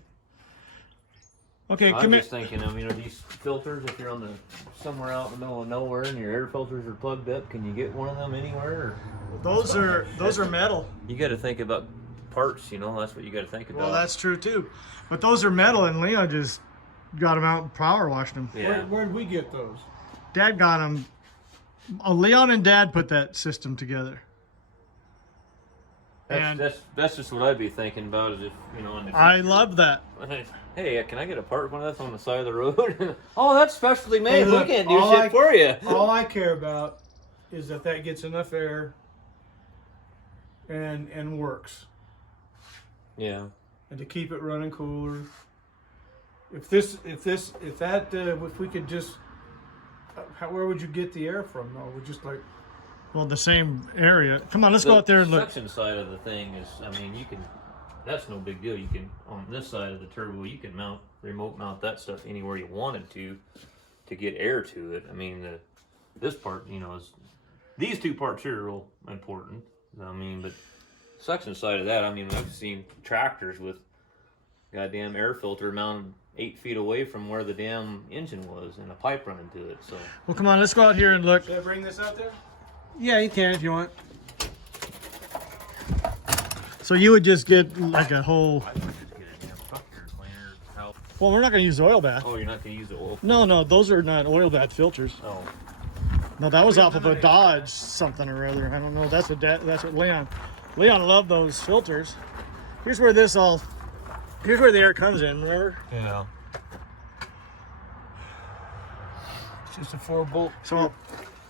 Okay, I'm come here. just thinking, I mean, are these filters, if you're on somewhere out in the middle of nowhere and your air filters are plugged up, can you get one of them anywhere? Or? Those are metal. You got to think about parts, that's what you got to think about. Well, that's true too. But those are metal, and Leon just got them out and power washed them. Yeah. Where'd we get those? Dad got them. Leon and Dad put that system together. That's just what I'd be thinking about, is if, in the I future, love that. hey, can I get a part one of this on the side of the road? Oh, that's specially made. Hey, We look, can't do all shit for you. All I care about is that gets enough air and works. Yeah. And to keep it running cooler. If we could just, where would you get the air from? No, we just like. Well, the same area. Come on, let's go out there and look. The suction side of the thing is, I mean, that's no big deal. You can, on this side of the turbo, you can remote mount that stuff anywhere you wanted to get air to it. I mean, this part, you know, is these two parts here are real important. I mean, but suction side of that, I mean, I've seen tractors with goddamn air filter mounted 8 feet away from where the damn engine was and a pipe running to it. So, Well, come on, let's go out here and look. Should I bring this out there? Yeah, you can if you want. So you would just get like a whole. I would just get a damn truck air cleaner. How? Well, we're not going to use the oil bath. Oh, you're not gonna use the oil? No, those are not oil bath filters. Oh, No, that was off of a Dodge something or other. I don't know. That's what Leon loved those filters. Here's where the air comes in. Remember? yeah. It's just a 4-bolt. So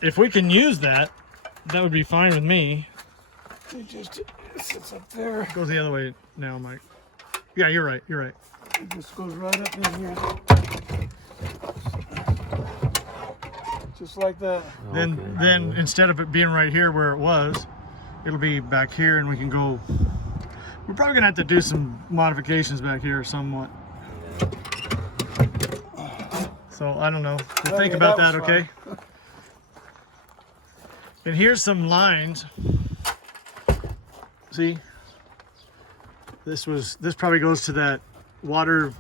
if we can use that, that would be fine with me. It just sits up there. Goes the other way now, Mike. Yeah, you're right. It just goes right up in here. Just like that. Then instead of it being right here where it was, it'll be back here, and we can go. We're probably gonna have to do some modifications back here somewhat. So I don't know. We'll think about that, okay? And here's some lines. See? This probably goes to that water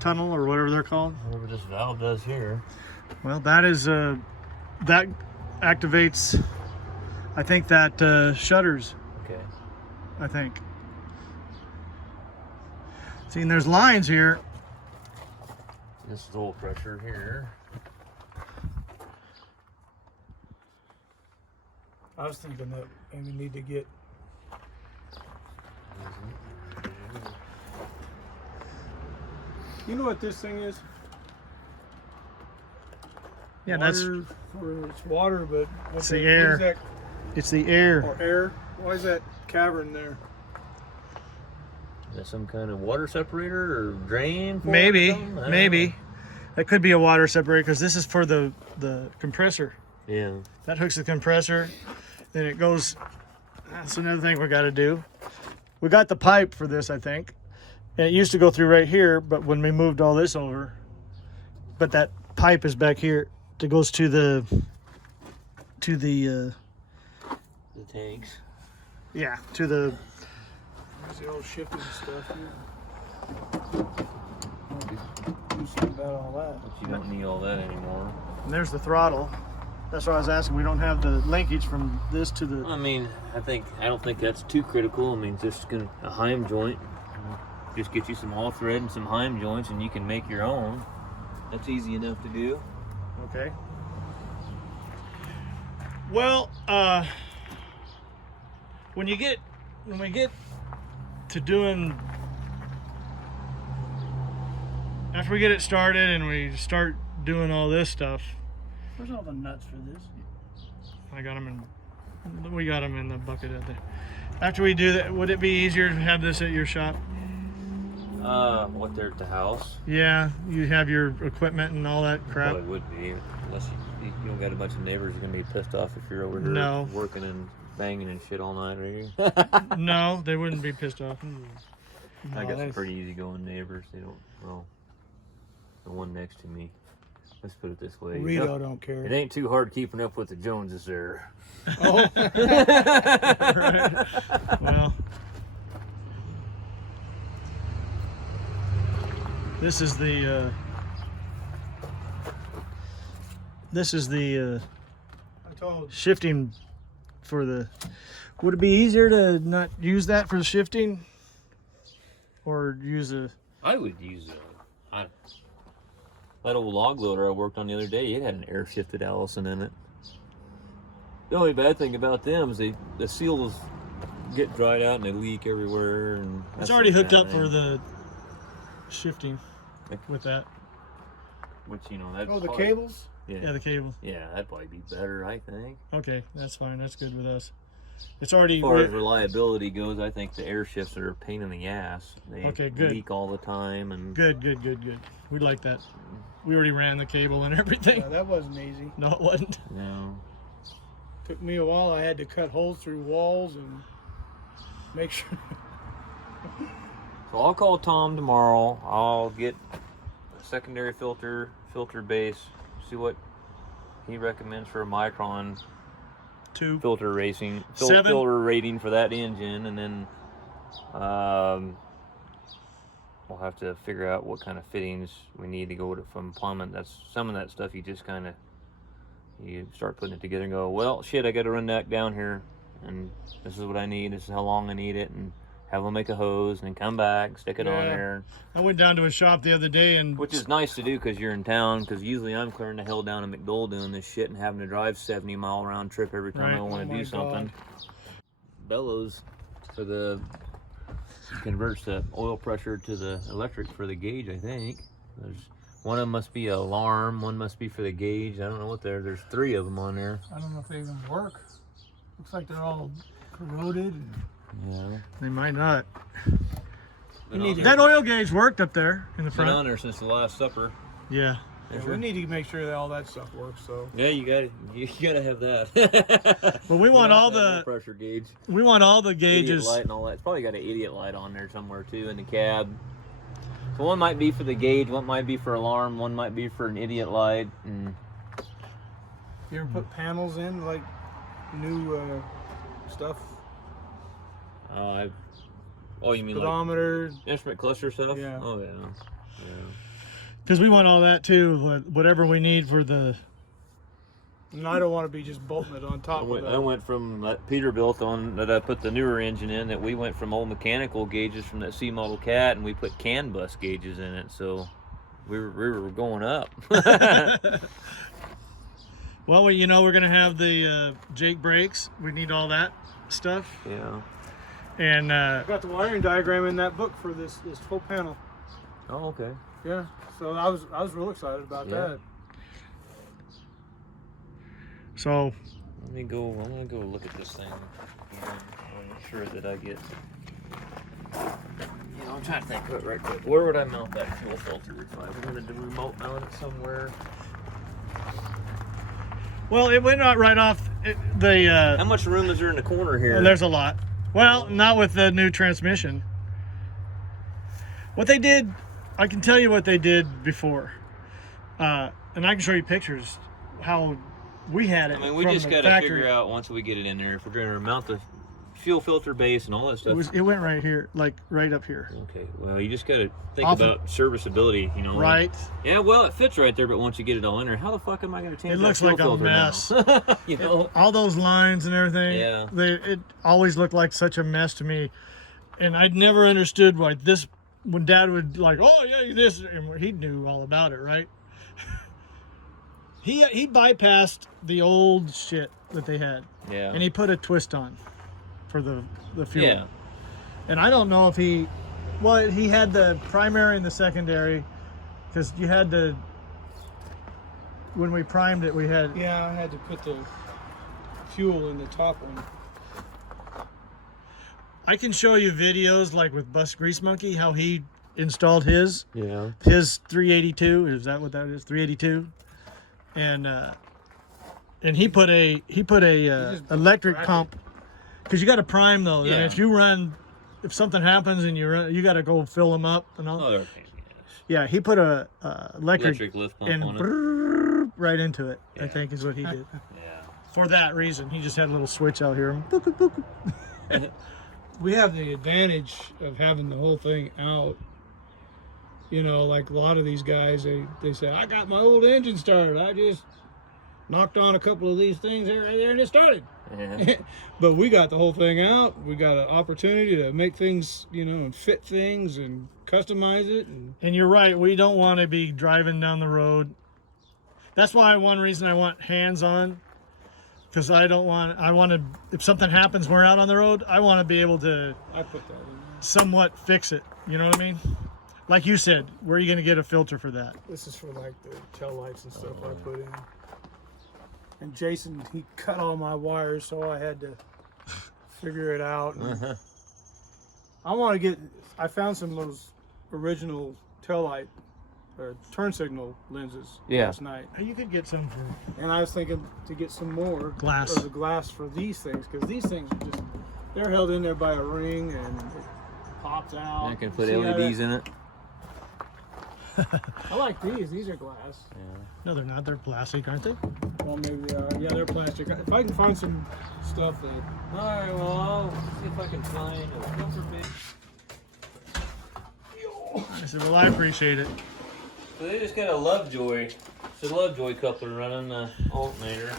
tunnel or whatever they're called. Whatever this valve does here. Well, that is that activates, I think, that shutters. Okay. I think. See, and there's lines here. This is oil pressure here. I was thinking that maybe need to get. You know what this thing is? Yeah, it's water, but It's the air. what is that? it's the air. Or air? Why is that cavern there? Is that some kind of water separator or drain? for it or Maybe, something? I don't maybe. know. That could be a water separator because this is for the compressor. Yeah. That hooks the compressor, then it goes. That's another thing we got to do. We got the pipe for this, I think. And it used to go through right here, but when we moved all this over, but that pipe is back here that goes to the The tanks. yeah, to the There's the old shipping stuff here. Do something about all that. But you don't need all that anymore. and there's the throttle. That's what I was asking. We don't have the linkage from this to the. I mean, I don't think that's too critical. I mean, just a Heim joint. Just get you some all thread and some Heim joints, and you can make your own. That's easy enough to do. Okay. Well, when we get to doing, after we get it started and we start doing all this stuff, Where's all the nuts for this? we got them in the bucket out there. After we do that, would it be easier to have this at your shop? What there at the house? Yeah, you have your equipment and all that crap. Probably would be, unless you don't got a bunch of neighbors who are gonna be pissed off if you're over here No. working and banging and shit all night, are you? No, they wouldn't be pissed off. I got some that's- pretty easygoing neighbors. They don't. Well, the one next to me. Let's put it this way. Rito don't It care. ain't too hard keeping up with the Joneses there. Oh, Well, this is the I told. shifting for the. Would it be easier to not use that for the shifting, or use a? I would use that old log loader I worked on the other day. It had an air shifted Allison in it. The only bad thing about them is the seals get dried out and they leak everywhere. And It's that's already the hooked bad up for thing. the shifting with that. Which that's Oh, the probably- cables? Yeah, the cable. Yeah, that'd probably be better, I think. Okay, that's fine. That's good with us. It's already. As far as reliability goes, I think the air shifts are a pain in the ass. They Okay, good. leak all the time, and Good. We like that. We already ran the cable and everything. Yeah, that wasn't easy. No, it wasn't. Took me a while. I had to cut holes through walls and make sure. So I'll call Tom tomorrow. I'll get a secondary filter base, see what he recommends for a micron 2. filter racing 7. filter rating for that engine, and then we'll have to figure out what kind of fittings we need to go to from plumbing. That's some of that stuff you just kind of you start putting it together and go, well, shit, I got to run that down here, and this is what I need. This is how long I need it, and have them make a hose and then come back, stick it on there. I went down to a shop the other day, and which is nice to do because you're in town. Because usually I'm clearing the hell down in McDowell doing this shit and having to drive 70-mile round trip every time I want to do something. Bellows for the converts the oil pressure to the electric for the gauge. I think there's one of them must be an alarm, one must be for the gauge. I don't know what there's 3 of them on there. I don't know if they even work. Looks like they're all corroded. Yeah, they might not. That That oil gauge worked up there in the been front. on there since the Last Supper. Yeah. Yeah, we need to make sure that all that stuff works. So Yeah, you gotta have that. But we want all the the pressure gauge, we want all the idiot gauges. light and all that. It's probably got an idiot light on there somewhere too in the cab. So one might be for the gauge, one might be for alarm, one might be for an idiot light. And you ever put panels in like new stuff? Oh, you mean Speedometer. like instrument cluster stuff? Yeah. Oh yeah. Yeah. Because we want all that too, whatever we need for the. And I don't want to be just bolting it on top of that. I went from that Peterbilt on that I put the newer engine in. That we went from old mechanical gauges from that C model Cat, and we put CAN bus gauges in it. So we were going up. Well, we're gonna have the Jake brakes. We need all that stuff. Yeah. And I got the wiring diagram in that book for this full panel. Oh, okay. Yeah. So I was real excited about that. so Let me go. I'm gonna go look at this thing. I'm sure that I get. I'm trying to think right quick. Where would I mount that fuel filter if I was gonna do remote mount it somewhere? well, it went right off How much room is there in the corner here? There's a lot. Well, not with the new transmission. What they did, I can tell you what they did before, and I can show you pictures how we had it. I mean, we from just the got to factory. figure out once we get it in there if we're going to mount the fuel filter base and all that stuff. It went right here, like right up here. Okay, well, you just got to think Off about serviceability, Right. Yeah, well, it fits right there, but once you get it all in there, how the fuck am I going to change It that looks fuel like a filter mess. now? All those lines and everything. Yeah. It always looked like such a mess to me, and I'd never understood why this. When Dad would like, oh yeah, this, and he knew all about it, right? He bypassed the old shit that they had, Yeah. and he put a twist on for the fuel. Yeah. And I don't know if he had the primary and the secondary, because you had to. When we primed it, we had. Yeah, I had to put the fuel in the top one. I can show you videos like with Bus Grease Monkey how he installed his. Yeah. His 382, is that what that is? 382, and he put a electric pump, because you got to prime those. Yeah. And if something happens and you got to go fill them up and all. Oh, they're a pain in the ass. Yeah, he put a electric Lift pump and on it. brrrr right into it. I Yeah. think is what he did. Yeah. For that reason, he just had a little switch out here. We have the advantage of having the whole thing out. Like a lot of these guys, they say, I got my old engine started. I just knocked on a couple of these things right there and it started. Yeah. But we got the whole thing out. We got an opportunity to make things, and fit things and customize it. And you're right, we don't want to be driving down the road. That's why one reason I want hands-on, because I want to, if something happens, we're out on the road, I want to be able to I put that in. somewhat fix it. You know what I mean? Like you said, where are you going to get a filter for that? This is for like the tail lights and stuff I put in. And Jason, he cut all my wires, so I had to figure it out. And I found some of those original tail light or turn signal lenses last night. You could get some for And I was thinking to get some more glass. of the glass for these things, because these things are they're held in there by a ring and it pops out. I can put See how LEDs that- in it. I like these. These are glass. Yeah. No, they're not. They're plastic, aren't they? Well, maybe they are. Yeah, they're plastic. If I can find some stuff that. All right. Well, I'll see if I can find a comfort base. I said, well, I appreciate it. So they just got a Lovejoy. It's a Lovejoy coupler running the alternator.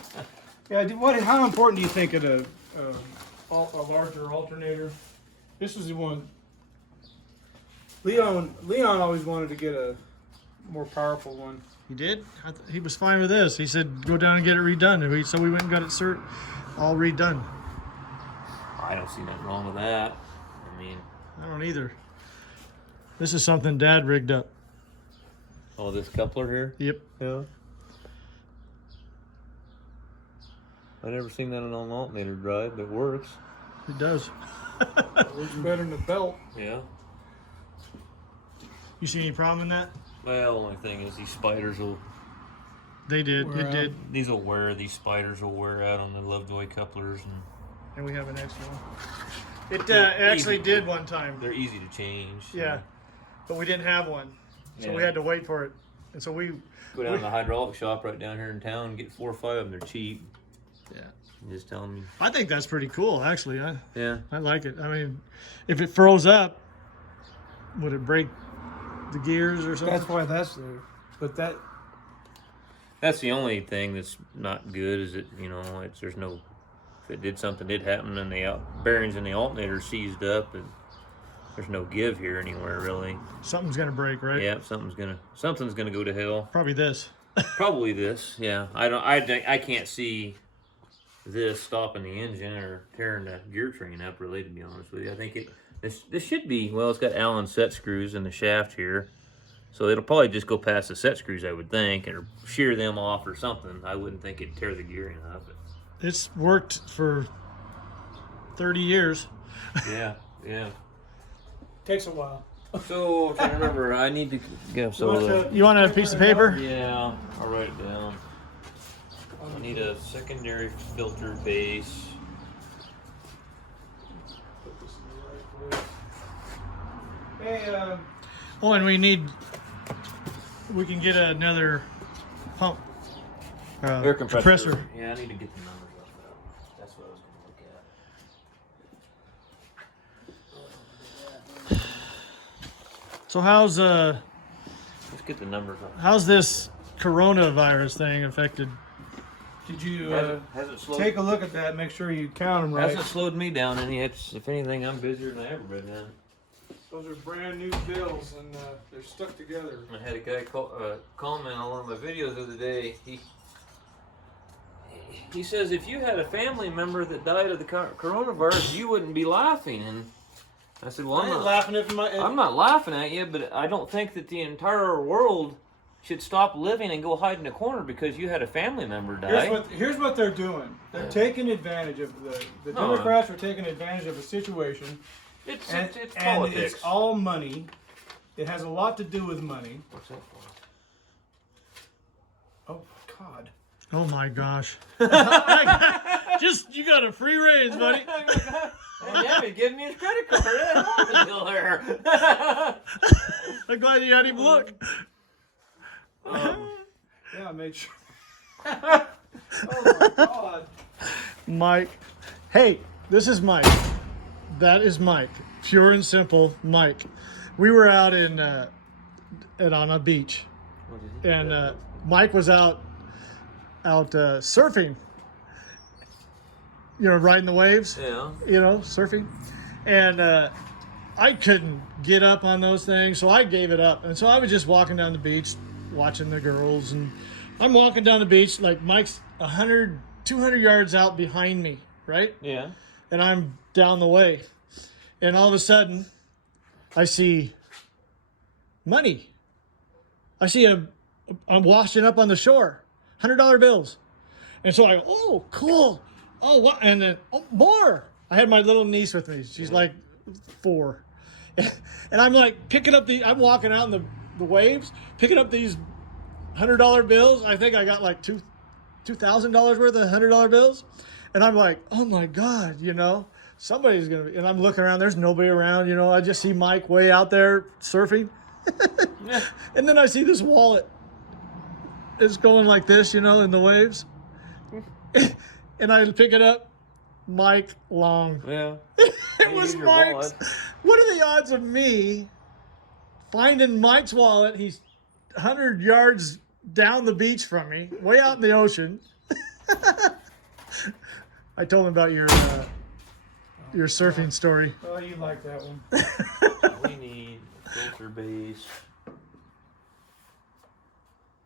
Yeah. How important do you think of a larger alternator? This was the one. Leon always wanted to get a more powerful one. He did? He was fine with this. He said, go down and get it redone. So we went and got it all redone. I don't see nothing wrong with that. I mean, I don't either. This is something Dad rigged up. oh, this coupler here? Yep. Yeah. I never seen that on an alternator drive, but it works. It does. It works better than the belt. Yeah. You see any problem in that? Well, only thing is these spiders will. They did. Wear It out. did. These will wear. These spiders will wear out on the Lovejoy couplers, and And we have an extra one. It actually did one time. they're easy to change. So Yeah. But we didn't have one. So we Yeah. had to wait for it. And so we... Go down to the hydraulic shop right down here in town and get 4 or 5 of them. They're cheap. Yeah. And just tell them. I think that's pretty cool, actually. Yeah. I like it. I mean, if it froze up, would it break the gears or something? That's why that's there. But That's the only thing that's not good is that there's no. If it did something did happen and the bearings in the alternator seized up and there's no give here anywhere really. Something's going to break, right? Yeah, something's gonna go to hell. Probably this. Probably this. Yeah, I can't see this stopping the engine or tearing the gear train up. Really, to be honest with you, I think this should be. Well, it's got Allen set screws in the shaft here, so it'll probably just go past the set screws, I would think, or shear them off or something. I wouldn't think it'd tear the gearing up. But It's worked for 30 years. yeah, yeah. takes a while. So I can't remember. I need to go. So You want a piece of paper? yeah, I'll write it down. I need a secondary filter base. Put this in the right place. Hey, Oh, and we can get another pump. Air compressor. Compressor. Yeah, I need to get the numbers off that. That's what I was going to look at. So how's Let's get the numbers off. how's this coronavirus thing affected? did you Hasn't slowed. take a look at that? Make sure you count them right. Hasn't slowed me down any. If anything, I'm busier than I ever been now. Those are brand new bills, and they're stuck together. I had a guy comment on one of my videos the other day. He says if you had a family member that died of the coronavirus, you wouldn't be laughing. And I said, well, I ain't laughing at I'm not laughing at you, but I don't think that the entire world should stop living and go hide in a corner because you had a family member die. Here's what they're doing. They're taking advantage of the No. Democrats are taking advantage of a situation, It's and politics. it's all money. It has a lot to do with money. What's that for? Oh God! Oh my gosh. You got a free range, buddy. Yeah, he gave me his credit card. It's still there. I'm glad you had him look. Yeah, I made sure. Oh my God! Mike. Hey, this is Mike. That is Mike. Pure and simple, Mike. We were out on a beach, and Mike was out surfing. Riding the waves. Yeah. Surfing, and I couldn't get up on those things, so I gave it up. And so I was just walking down the beach, watching the girls, and I'm walking down the beach like Mike's 100, 200 yards out behind me, right? Yeah. And I'm down the way. And all of a sudden, I see money. I'm washing up on the shore, $100 bills. And so I go, oh, cool. Oh, what? And then, more. I had my little niece with me. She's like 4. And I'm like I'm walking out in the waves, picking up these $100 bills. I think I got like $2,000 worth of $100 bills. And I'm like, oh my God, somebody's going to be, and I'm looking around, there's nobody around, I just see Mike way out there surfing. And then I see this wallet. It's going like this, you know, in the waves. And I pick it up. Mike Long. Yeah. It was Mike's. What are the odds of me finding Mike's wallet? He's 100 yards down the beach from me, way out in the ocean. I told him about your surfing story. Oh, you like that one. We need a filter base.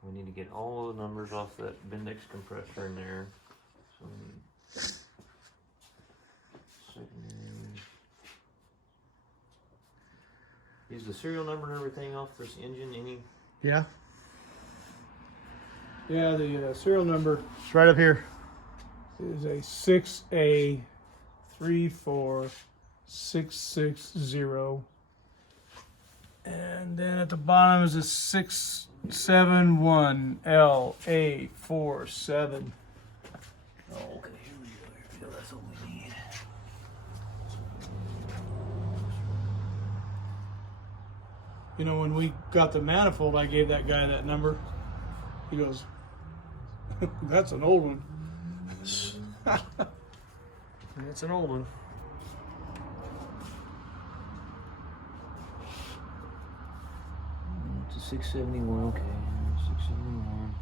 We need to get all the numbers off that Bendix compressor in there. So we need secondary. Is the serial number and everything off this engine? Any? Yeah, Yeah, the serial number it's right up here. is a 6A34660. And then at the bottom is a 671LA47. Oh, okay. Here we go. That's all we need. You know, when we got the manifold, I gave that guy that number. He goes, that's an old one. It's an old one. It's a 671. Okay, 671.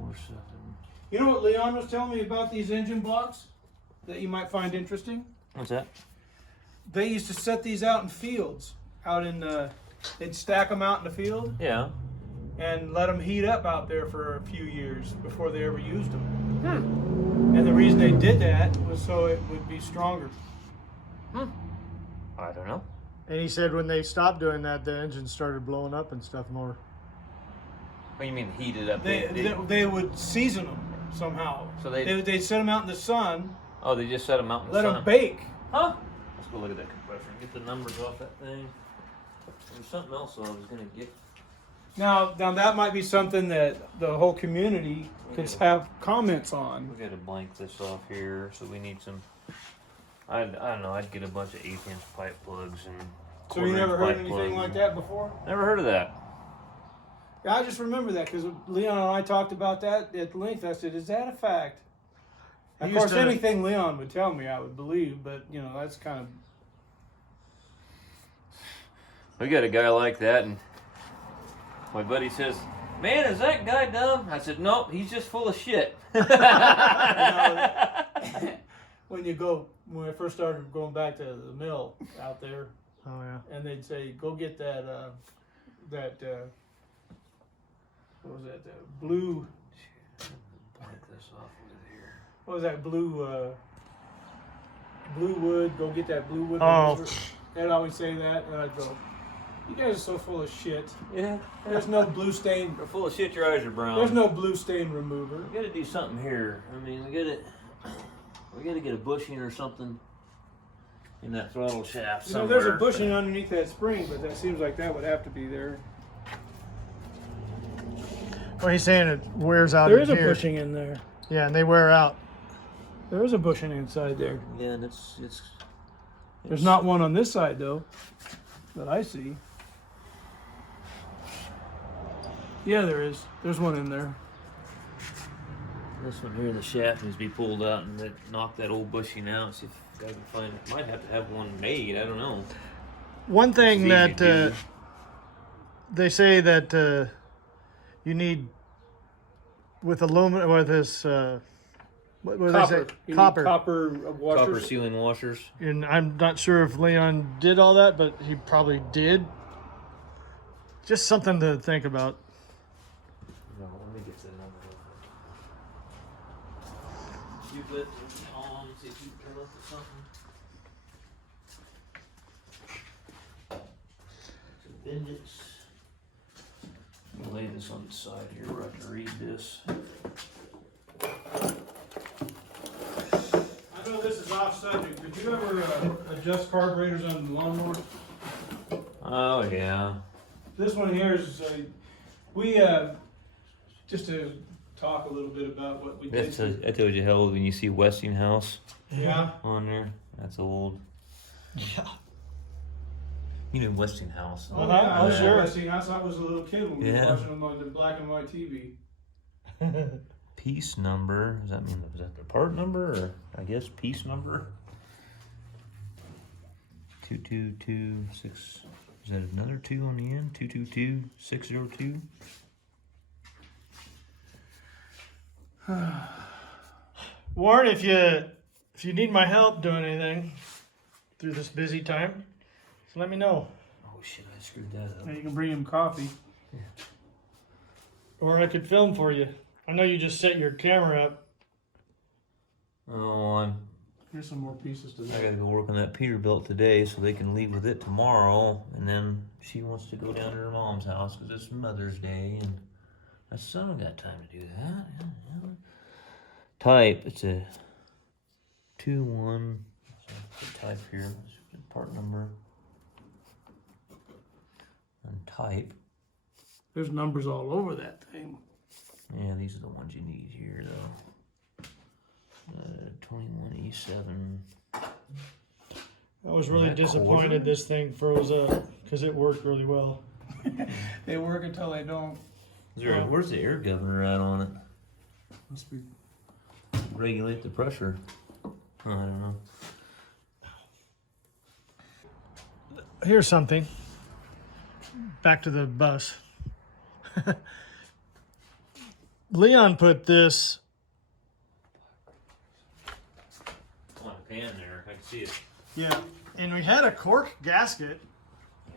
LA47. You know what Leon was telling me about these engine blocks that you might find interesting? What's that? They used to set these out in fields, they'd stack them out in the field Yeah. and let them heat up out there for a few years before they ever used them. And the reason they did that was so it would be stronger. I don't know. And he said when they stopped doing that, the engine started blowing up and stuff more. What do you mean heated up? They would season them somehow. So they'd set them out in the sun, Oh, they just set them out in the let sun. them bake. Huh? Let's go look at that compressor and get the numbers off that thing. There's something else I was gonna get. Now that might be something that the whole community could have comments on. We gotta blank this off here, so we need some. I don't know. I'd get a bunch of 1/8" pipe plugs and. So you never heard 1/4" pipe anything plugs like that before? Never heard of that. Yeah, I just remember that because Leon and I talked about that at length. I said, "Is that a fact?" Of course, anything Leon would tell me, I would believe. But you know, that's kind of. We got a guy like that, and my buddy says, "Man, is that guy dumb?" I said, "Nope, he's just full of shit." When I first started going back to the mill out there, Oh yeah. and they'd say, "Go get that what was that? Blue. Blank this off with here. What was that blue wood? Go get that blue wood." Oh. remover." They'd always say that, and I'd go, "You guys are so full of shit. Yeah, There's no blue stain. you're full of shit. Your eyes are brown. There's no blue stain remover." We gotta do something here. I mean, we gotta get a bushing or something in that throttle shaft You know, somewhere. there's a bushing underneath that spring, but that seems like that would have to be there. Well, he's saying it wears out. There in is a here. bushing in there. Yeah, and they wear out. There is a bushing inside there. Yeah, and it's There's not one on this side though, that I see. Yeah, there is. There's one in there. this one here. The shaft needs to be pulled out and knock that old bushing out. See if I can find it. Might have to have one made. I don't know. One thing It's easy that to do. they say that you need with aluminum with this what do they say? You need Copper. copper washers. Copper sealing washers. And I'm not sure if Leon did all that, but he probably did. Just something to think about. No, let me get that number. You put on, see if you can come up with something. Bendix. I'll lay this on the side here where I can read this. I know this is off subject. Did you ever adjust carburetors on the lawnmower? Oh yeah. This one here is just to talk a little bit about what we did. That tells you how old when you see Westinghouse Yeah. on there. That's old. Yeah. You know Westinghouse. Oh, yeah, Oh, sure. I was a little kid when we Yeah. were watching them on the black and white TV. Piece number. Does that mean, is that the part number, or I guess piece number? 2226. Is that another 2 on the end? 222602. Warren, if you need my help doing anything through this busy time, so let me know. Oh shit! I screwed that up. And you can bring him coffee. Or I could film for you. I know you just set your camera up. Oh, Here's some more pieces to I that. gotta go work on that Peterbilt today so they can leave with it tomorrow. And then she wants to go down to her mom's house because it's Mother's Day. And I said, I don't got time to do that. Type, it's a 2-1. So type here, part number. And type. There's numbers all over that thing. Yeah, these are the ones you need here, though. 21E7. I was really That disappointed quarter? this thing froze up because it worked really well. They work until they don't. Where's the air governor at on it? Must be. Regulate the pressure. I don't know. Here's something. Back to the bus. Leon put this. On a pan there, I can see it. Yeah, and we had a cork gasket.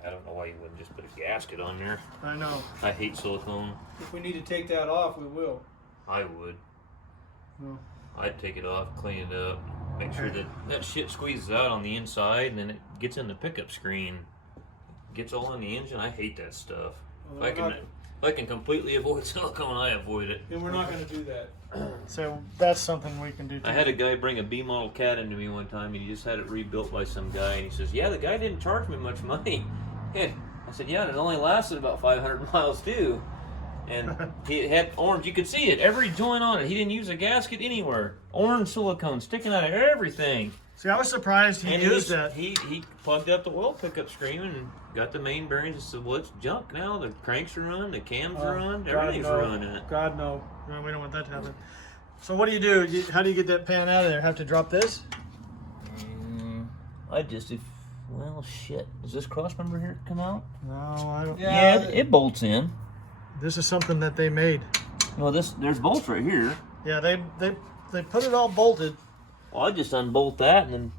I don't know why you wouldn't just put a gasket on there. I know. I hate silicone. If we need to take that off, we will. I would. No. I'd take it off, clean it up, make sure that that shit squeezes out on the inside, and then it gets in the pickup screen. Gets all in the engine. I hate that stuff. Well, If I can completely avoid silicone, I avoid it. and we're not going to do that. So that's something we can do too. I had a guy bring a B model cat into me one time, and he just had it rebuilt by some guy, and he says, "Yeah, the guy didn't charge me much money." And I said, "Yeah, and it only lasted about 500 miles too." And he had orange. You could see it, every joint on it. He didn't use a gasket anywhere. Orange silicone sticking out of everything. See, I was surprised he And used that. He plugged up the oil pickup screen and got the main bearings and said, "Well, it's junk now. The cranks are run, the cams are run, everything's run in it." God, no. No, we don't want that to happen. So what do you do? How do you get that pan out of there? Have to drop this? Well, shit. Does this cross member here come out? No, I don't. Yeah, it bolts in. This is something that they made. Well, there's bolts right here. Yeah, they put it all bolted. Well, I just unbolt that and then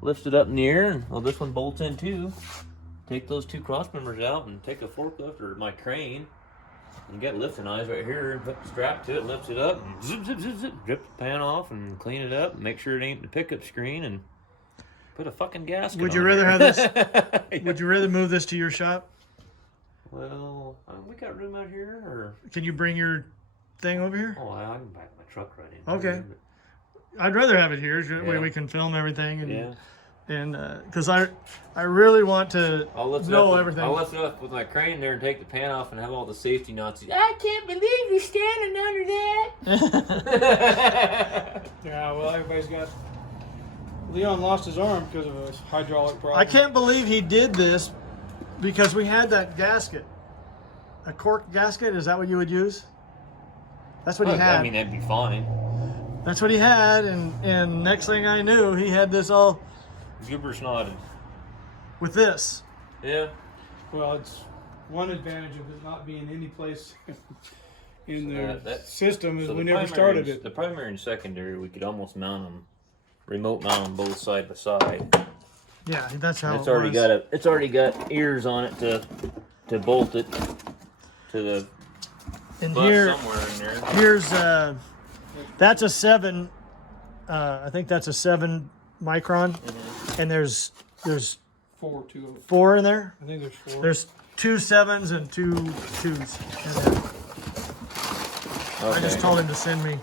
lift it up in the air, and well, this one bolts in too. Take those two cross members out and take a forklift or my crane and get lifting eyes right here and put the strap to it, lifts it up, and zip, zip, zip, zip, drip the pan off and clean it up, and make sure it ain't the pickup screen, and put a fucking gasket Would you on rather it. have this? Would you rather move this to your shop? Well, we got room out here, or Can you bring your thing over here? I can back my truck right in. Okay. here, I'd rather have it here. That way Yeah. we can film everything but- and Yeah. because I really want to I'll lift it know up. everything. I'll lift it up with my crane there and take the pan off and have all the safety knots. I can't believe you're standing under that. Yeah, well, everybody's got. Leon lost his arm because of a hydraulic problem. I can't believe he did this because we had that gasket. A cork gasket, is that what you would use? That's what he had. I mean, that'd be fine. That's what he had, and next thing I knew, he had this all Goober snotted. with this. Yeah. Well, it's one advantage of it not being any place in their that- system is So we the never primary started and- it. The primary and secondary, we could almost mount them, remote mount them both side by side. Yeah, that's how It's it already was. it's already got ears on it to bolt it to the And butt here, somewhere in there. here's that's a 7. I think that's a 7 micron, and there's 4 in there. I think there's 4. There's 2 7s and 2 2s in there. I just told him to send me.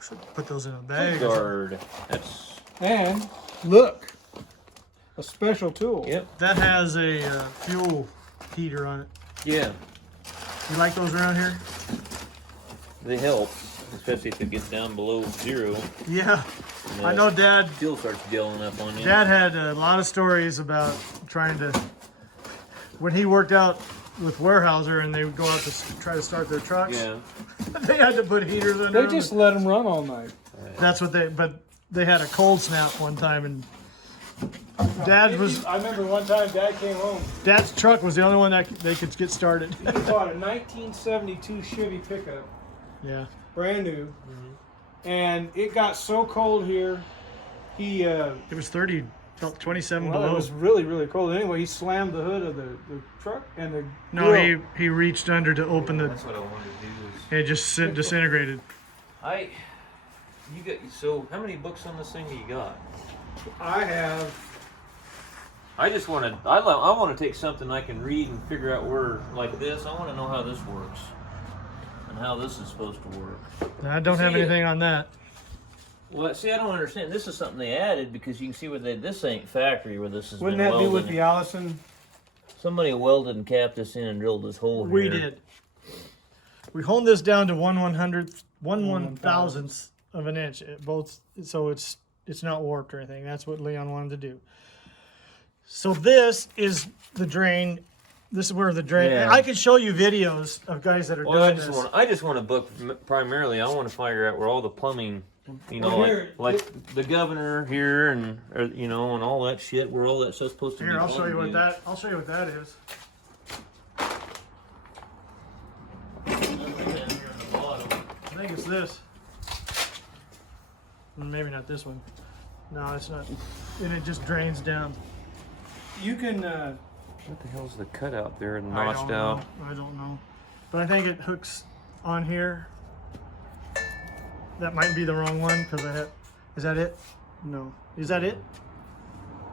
Should put those in a bag. guard. That's And look, a special tool. yep. That has a fuel heater on it. Yeah. You like those around here? They help. especially if it gets down below 0. Yeah, And I know Dad. Fuel starts gelling up on you. Dad had a lot of stories about trying to, when he worked out with Weyerhaeuser and they would go out to try to start their trucks. Yeah. They had to put heaters under They them. just let them run all night. That's what but they had a cold snap one time, and I remember one time Dad came home. Dad's truck was the only one that they could get started. He bought a 1972 Chevy pickup, Yeah. brand new, and it got so cold here. He It was 30, felt 27 well, below. it was really, really cold. Anyway, he slammed the hood of the truck and the No, grill. he reached under to open the. That's what I wanted to do. And it just disintegrated. You got, so how many books on this thing do you got? I have. I just want to. I want to take something I can read and figure out where, like this. I want to know how this works and how this is supposed to work. I don't have See, anything on that. Well, see, I don't understand. This is something they added because you can see where this ain't factory where this has Wouldn't been that be welded. with the Allison? Somebody welded and capped this in and drilled this hole here. We did. We honed this down to 1/1,000th of an inch. Both, so it's not warped or anything. That's what Leon wanted to do. So this is the drain. This is where the drain. Yeah. I could show you videos of guys that are Well, doing this. I just want to book primarily. I want to figure out where all the plumbing, you know, Well, here- like the governor here and you know, and all that shit. Where all that stuff's supposed to be. Here, I'll show you plumbed what in. that. I'll show you what that is. I think it's this. Maybe not this one. No, it's not. And it just drains down. You can. What the hell's the cutout there and I notched don't out? know. I don't know. But I think it hooks on here. That might be the wrong one because I have. Is that it? No. Is that it?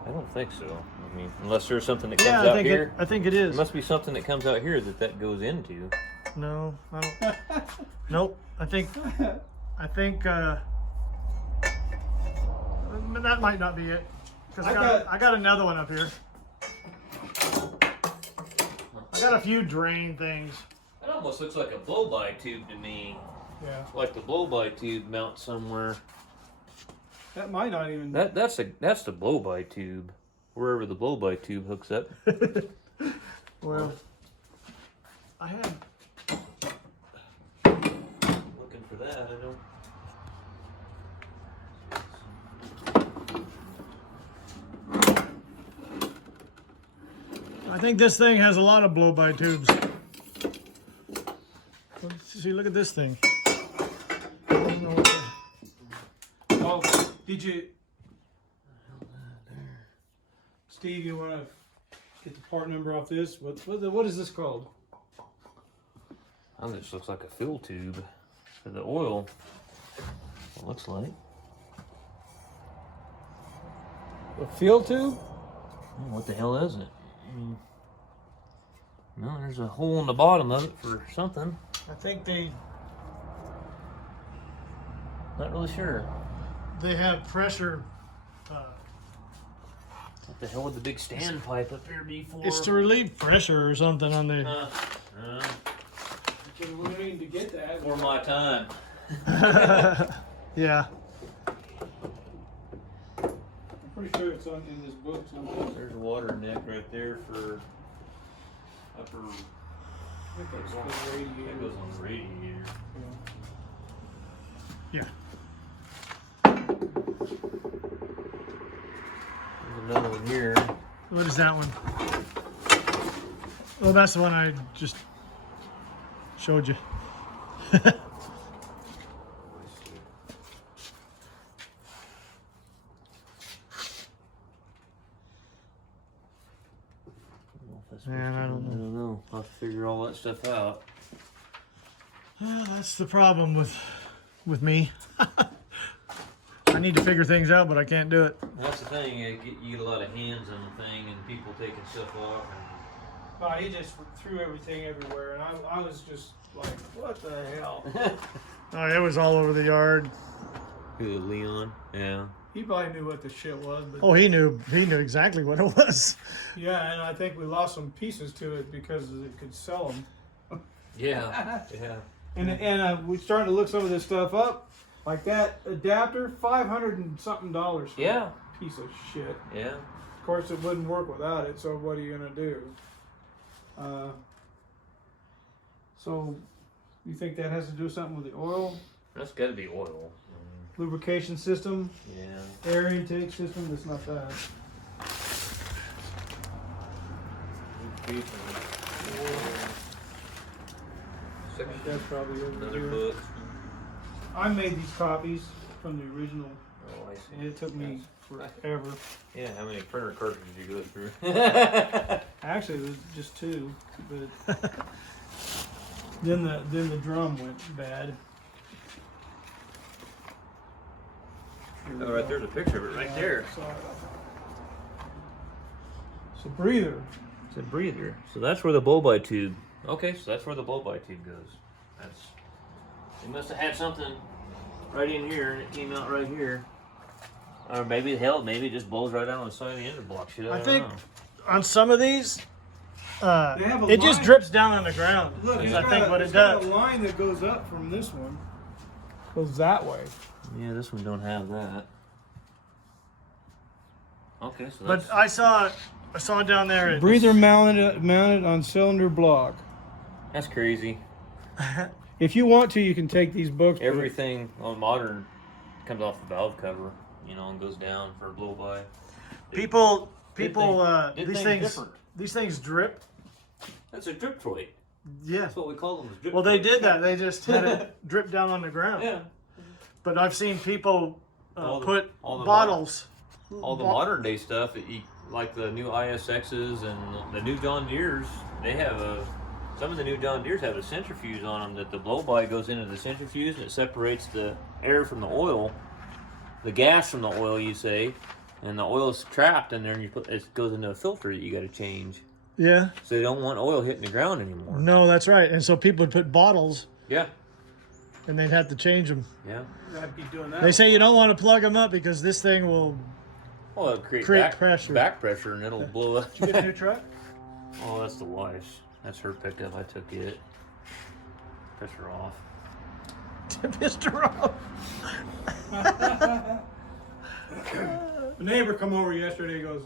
I don't think so. I mean, unless there's something that comes Yeah, out here. I think it There is. must be something that comes out here that goes into. No, I don't. Nope. I think. That might not be it. Because I got another one up here. I got a few drain things. That almost looks like a blow-by tube to me. Yeah. Like the blow-by tube mounts somewhere. That might not even. That's the blow-by tube. Wherever the blow-by tube hooks up. Well, I had. Looking for that, I don't. I think this thing has a lot of blow-by tubes. See, look at this thing. I don't know what Oh, did you? Steve, you want to get the part number off this? What is this called? Oh, this looks like a fill tube for the oil. It looks like. A field tube? Oh, what the hell is it? No, there's a hole in the bottom of it for something. I think they Not really sure. have pressure. What the hell would the big standpipe up here be for? It's to relieve pressure or something on the. We need to get that. For my time. Yeah. I'm pretty sure it's in this book somewhere. There's a water neck right there for upper. I think that's the That radiator. goes on the radiator. Yeah. There's another one here. What is that one? Oh, that's the one I just showed you. Man, I don't know. I don't know. I'll have to figure all that stuff out. Well, that's the problem with me. I need to figure things out, but I can't do it. That's the thing. You get a lot of hands on the thing, and people taking stuff off. Oh, he just threw everything everywhere, and I was just like, what the hell? Oh, it was all over the yard. Who, Leon? Yeah. He probably knew what the shit was, but Oh, he knew exactly what it was. yeah, and I think we lost some pieces to it because it could sell them. Yeah. Yeah. And we're starting to look some of this stuff up. Like that adapter, $500 and something for Yeah. a piece of shit. Yeah. Of course, it wouldn't work without it. So what are you gonna do? So you think that has to do something with the oil, That's got to be oil. lubrication system, Yeah. air intake system? That's not that. That's probably over Another here. book. I made these copies from the original, Oh, I see. and it took me forever. Yeah, how many printer cartridges did you go through? Actually, it was just 2, but then the drum went bad. Oh, right there's a picture of it right there. It's a breather. It's a breather. So that's where the blow-by tube. Okay, so that's where the blow-by tube goes. That's. They must have had something right in here, and it came out right here. Or maybe maybe it just blows right out on the side of the interblock. Shit, I don't think know. on some of these, have a it just line. drips down on the ground. Look, is it's I got think a, what it's it got does. a line that goes up from this one. Goes that way. Yeah, this one don't have that. Okay, so But I saw it down there. At, Breather mounted on cylinder block. that's crazy. If you want to, you can take these books. but- Everything on modern comes off the valve cover, you know, and goes down for a blow-by. people, Did these things things, different. these things drip. That's a drip toy. Yeah. That's what we call them. Is drip Well, they toys. did that. They just had it drip down on the ground. Yeah. But I've seen people All the- put all the bottles. All the modern day stuff, like the new ISXs and the new John Deeres, they have some of the new John Deeres have a centrifuge on them that the blow-by goes into the centrifuge and it separates the air from the oil, the gas from the oil, you say, and the oil is trapped in there, and it goes into a filter that you got to change. Yeah. So you don't want oil hitting the ground anymore. No, that's right. And so people would put bottles, Yeah. and they'd have to change them. Yeah. I'd be doing that. They say you don't want to plug them up because this thing will. Well, it'll create Create pressure. back pressure, and it'll blow up. Did you get a new truck? Oh, that's the wife's. That's her pickup. I took it. Piss her off. Pissed her off. A neighbor come over yesterday and goes,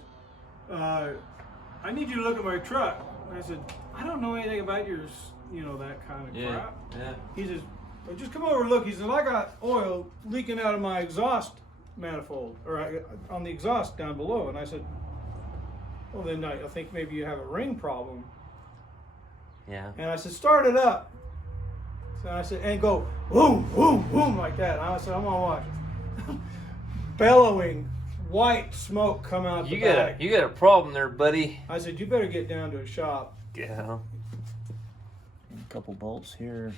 I need you to look at my truck. And I said, I don't know anything about yours, that kind of crap. Yeah. He says, well, just come over and look. He said, I got oil leaking out of my exhaust manifold, or on the exhaust down below. And I said, well, then I think maybe you have a ring problem. Yeah. And I said, start it up. So I said, and go boom, boom, boom like that. And I said, I'm gonna watch it. Bellowing white smoke come out the back. You got a problem there, buddy. I said, you better get down to a shop. Yeah. A couple bolts here.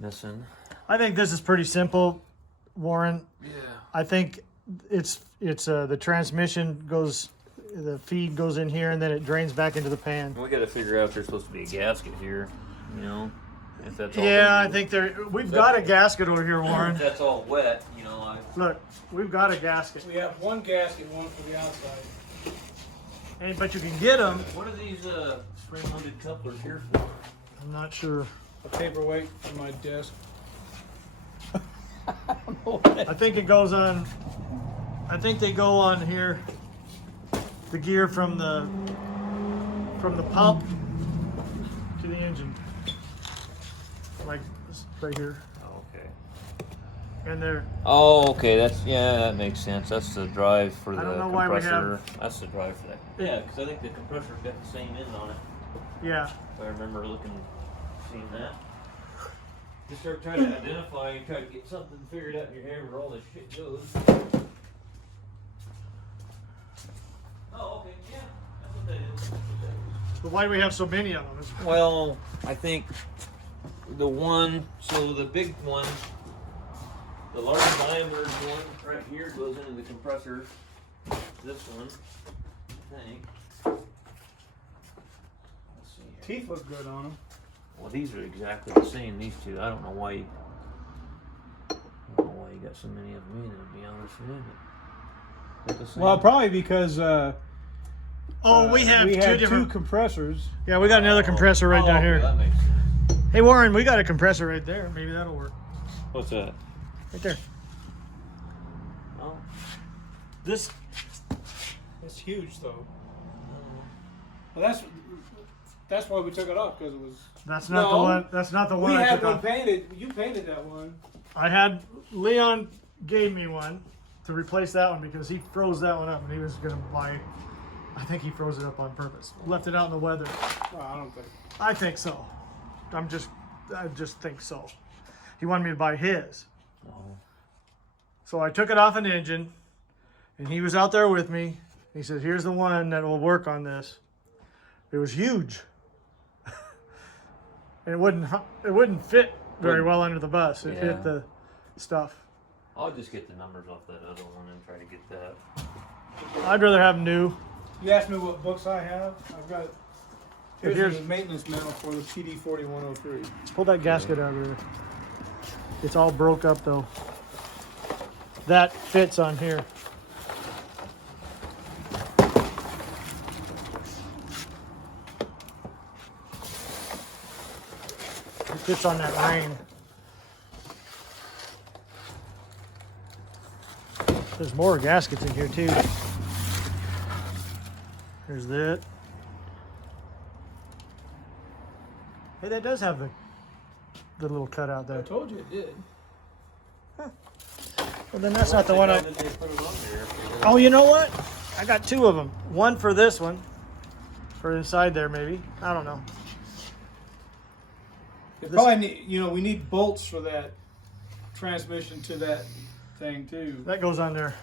Missing. I think this is pretty simple, Warren. Yeah. I think it's the transmission goes, the feed goes in here, and then it drains back into the pan. We got to figure out if there's supposed to be a gasket here. If that's all. Yeah, I think we've got a gasket over here, Warren. If that's all wet, Look, we've got a gasket. We have one gasket, one for the outside. But you can get them. What are these spring-loaded couplers here for? I'm not sure. A paperweight on my desk. I think it goes on. I think they go on here. The gear from the pump to the engine, like this right here, Oh, okay. and they're. Oh, okay. That makes sense. That's the drive for the I don't know why we compressor. have- That's the drive for that. Yeah, because I think the compressor's got the same end on it. Yeah. If I remember seeing that. Just start trying to identify and try to get something figured out in your head where all this shit goes. Oh, okay, yeah, that's what that is. But why do we have so many of them? Well, I think the big one, the large diameter one right here goes into the compressor. This one, I think. Let's see here. Teeth look good on them. Well, these are exactly the same, these two. I don't know why you got so many of them either, to be honest with you. But they're the same. Well, probably because We have we two had different. two compressors. Yeah, we got another compressor right down okay, here. that makes sense. Hey Warren, we got a compressor right there. Maybe that'll work. What's that? Right there. Oh. This. It's huge though. Well, that's why we took it off, because it was. That's not the one. That's not the one. We I had took one off. painted. You painted that one. I had Leon gave me one to replace that one because he froze that one up and he was gonna buy. I think he froze it up on purpose. Left it out in the weather. Well, I don't think. I think so. I just think so. He wanted me to buy his. Oh. So I took it off an engine, and he was out there with me. He said, "Here's the one that will work on this." It was huge, and it wouldn't fit very well under the bus. It hit the stuff. I'll just get the numbers off that other one and try to get that. I'd rather have new. You asked me what books I have. I've got. Here's Here's- the maintenance manual for the PD 4103. Pull that gasket out of there. It's all broke up though. That fits on here. It fits on that ring. There's more gaskets in here too. There's that. Hey, that does have the little cutout I there. told you it did. Well, then that's not the one I... Did they put it on there? Oh, you know what? I got two of them. One for this one. For inside there, maybe. I don't know. It probably need, we need bolts for that transmission to that thing too. That goes on there.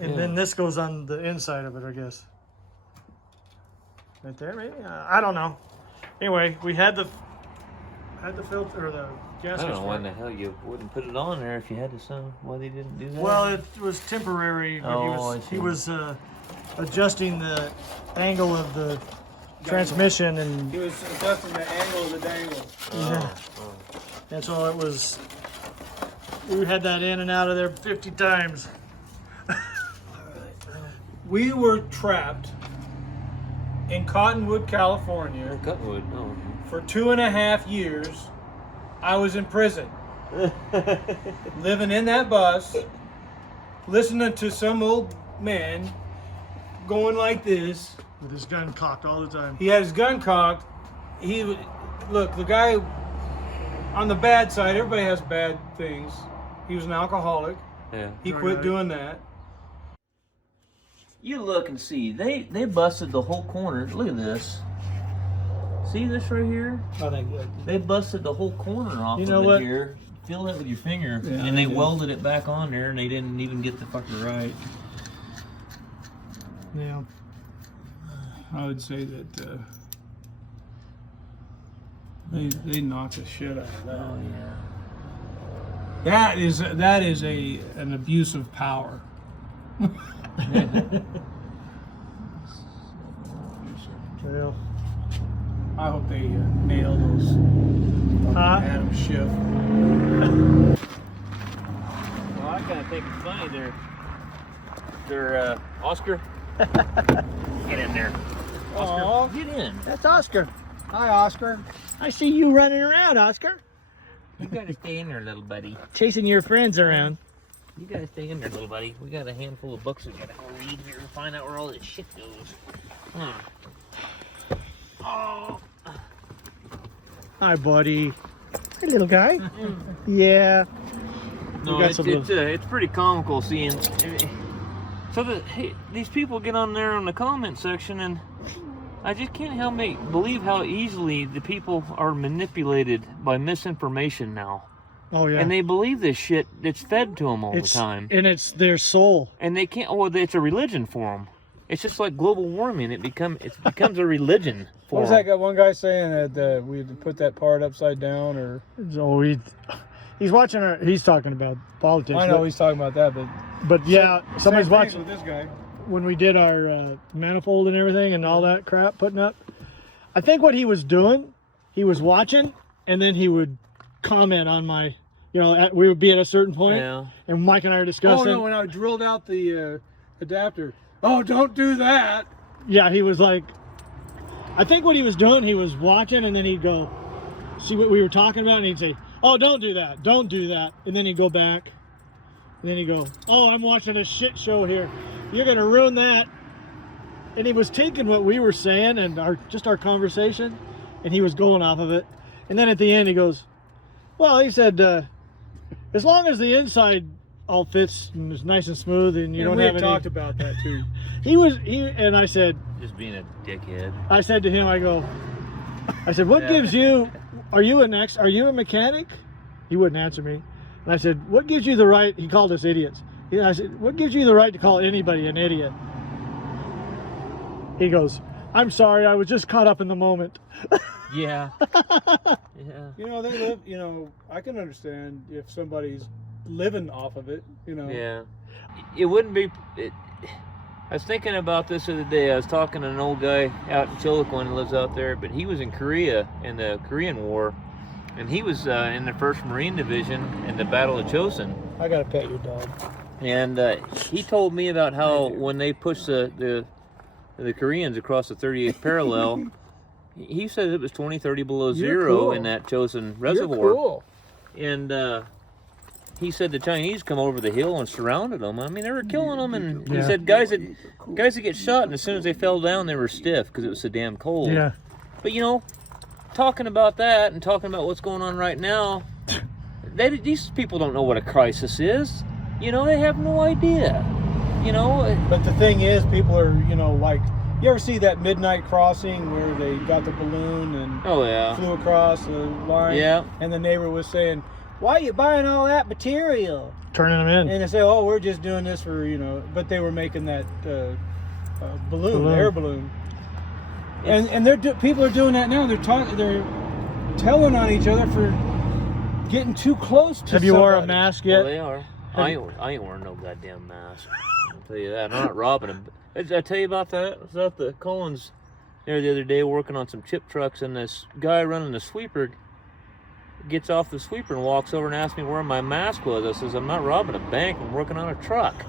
And then this goes on the inside of it, I guess. Right there, maybe? I don't know. Anyway, we had the filter or the I gasket. don't know why the hell you wouldn't put it on there if you had to know why they didn't do that. Well, it was temporary. Oh, He was adjusting the angle of the transmission, and He was adjusting the angle of the dangle. yeah. And so it was. We had that in and out of there 50 times. We were trapped in Cottonwood, California Cutwood, no. for 2.5 years. I was in prison, living in that bus, listening to some old man going like this. With his gun cocked all the time. He had his gun cocked. Look, the guy on the bad side, everybody has bad things. He was an alcoholic. Yeah. He quit doing that. You look and see. They busted the whole corner. Look at this. See this right here? I think They busted the whole corner off You know of what? it here. Feel that with your finger. Yeah, and they I do. welded it back on there and they didn't even get the fucker right. Yeah. I would say that they knocked the shit out of that. Oh yeah. That is an abuse of power. Well, I hope they nail those Adam Schiff. Well, I kind of think it's funny. They're Oscar. Get in there. Oscar, Aw. get in. that's Oscar. Hi, Oscar. I see you running around, Oscar. You gotta stay in there, little buddy. Chasing your friends around. You gotta stay in there, little buddy. We got a handful of books we gotta go read here and find out where all this shit goes. Oh. Hi, buddy. Hey, little guy. Yeah. No, got it's pretty comical seeing. So these people get on there in the comment section, and I just can't help believe how easily the people are manipulated by misinformation now. Oh yeah. And they believe this shit that's fed to them all the time. And it's their soul. And they can't. Well, it's a religion for them. It's just like global warming. It becomes a religion for What was them. that guy? One guy saying that we had to put that part upside down, or So he's watching he's talking about politics. I know he's talking about that, but yeah, somebody's same thing watching. with this guy. When we did our manifold and everything and all that crap putting up, I think what he was doing, he was watching and then he would comment on my, we would be at a certain point, Yeah. and Mike and I are Oh discussing. no! When I drilled out the adapter. Oh, don't do that. Yeah, he was like, I think what he was doing, he was watching, and then he'd go, see what we were talking about, and he'd say, oh, don't do that, don't do that. And then he'd go back, and then he'd go, oh, I'm watching a shit show here. You're going to ruin that. And he was taking what we were saying and our conversation, and he was going off of it. And then at the end, he goes, well, he said, as long as the inside all fits and is nice and smooth, and you don't have any... talked about that too. And I said... Just being a dickhead. I said to him, I said, what gives you... Are you a mechanic? He wouldn't answer me. And I said, what gives you the right... He called us idiots. I said, what gives you the right to call anybody an idiot? He goes, I'm sorry, I was just caught up in the moment. Yeah. Yeah. You know, they live, you know, I can understand if somebody's living off of it, you know. Yeah. It wouldn't be... I was thinking about this the other day. I was talking to an old guy out in Chiloquin who lives out there, but he was in Korea in the Korean War, and he was in the 1st Marine Division in the Battle of Chosin. I gotta pet your dog. And he told me about how when they pushed the Koreans across the 38th parallel, he said it was 20, 30 below zero cool. in that Chosin Reservoir. You're cool. And he said the Chinese come over the hill and surrounded them. I mean, they were killing them, and he said guys that get shot, and as soon as they fell down, they were stiff because it was so damn cold. Yeah. But you know, talking about that and talking about what's going on right now, these people don't know what a crisis is. You know, they have no idea. You know. But the thing is, people are, you know, like, you ever see that midnight crossing where they got the balloon and flew across the line? Yeah. And the neighbor was saying, why are you buying all that material? Turning them in. And they say, oh, we're just doing this for, you know, but they were making that balloon, air balloon. And people are doing that now. They're telling on each other for getting too close to Have you wore a mask yet? Well, they are. I ain't wearing no goddamn mask. I'll tell you that. I'm not robbing them. Did I tell you about that? I was out the Collins there the other day working on some chip trucks, and this guy running the sweeper gets off the sweeper and walks over and asks me where my mask was. I says, I'm not robbing a bank, I'm working on a truck.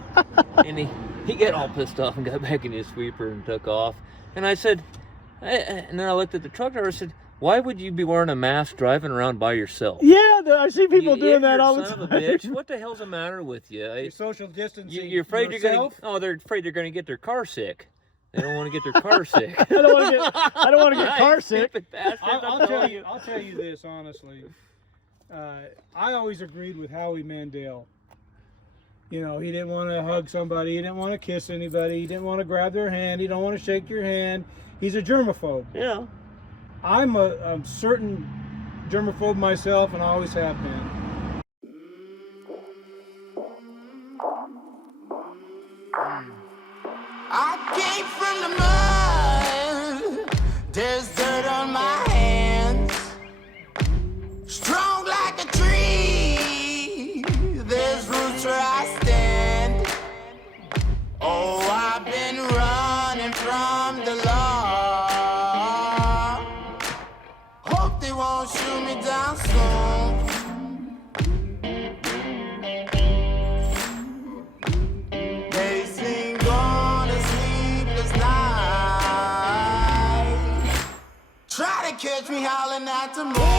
And he got all pissed off and got back in his sweeper and took off. And I said, and then I looked at the truck driver and said, why would you be wearing a mask driving around by yourself? Yeah, I see people doing that all the time. Son of a bitch. What the hell's the matter with you? You're social distancing. You're afraid they're afraid they're gonna get their car sick. They don't want to get their car sick. I don't want to get car sick. I'll tell you this honestly. I always agreed with Howie Mandel. You know, he didn't want to hug somebody. He didn't want to kiss anybody. He didn't want to grab their hand. He don't want to shake your hand. He's a germaphobe. Yeah. I'm a certain germaphobe myself, and I always have been. I came from the mud. There's dirt on my hands. Strong like a tree. There's roots where I stand. Oh, I've been running from the law. Hope they won't shoot me down soon. They sing on a sleepless night. Try to catch me howling at the moon.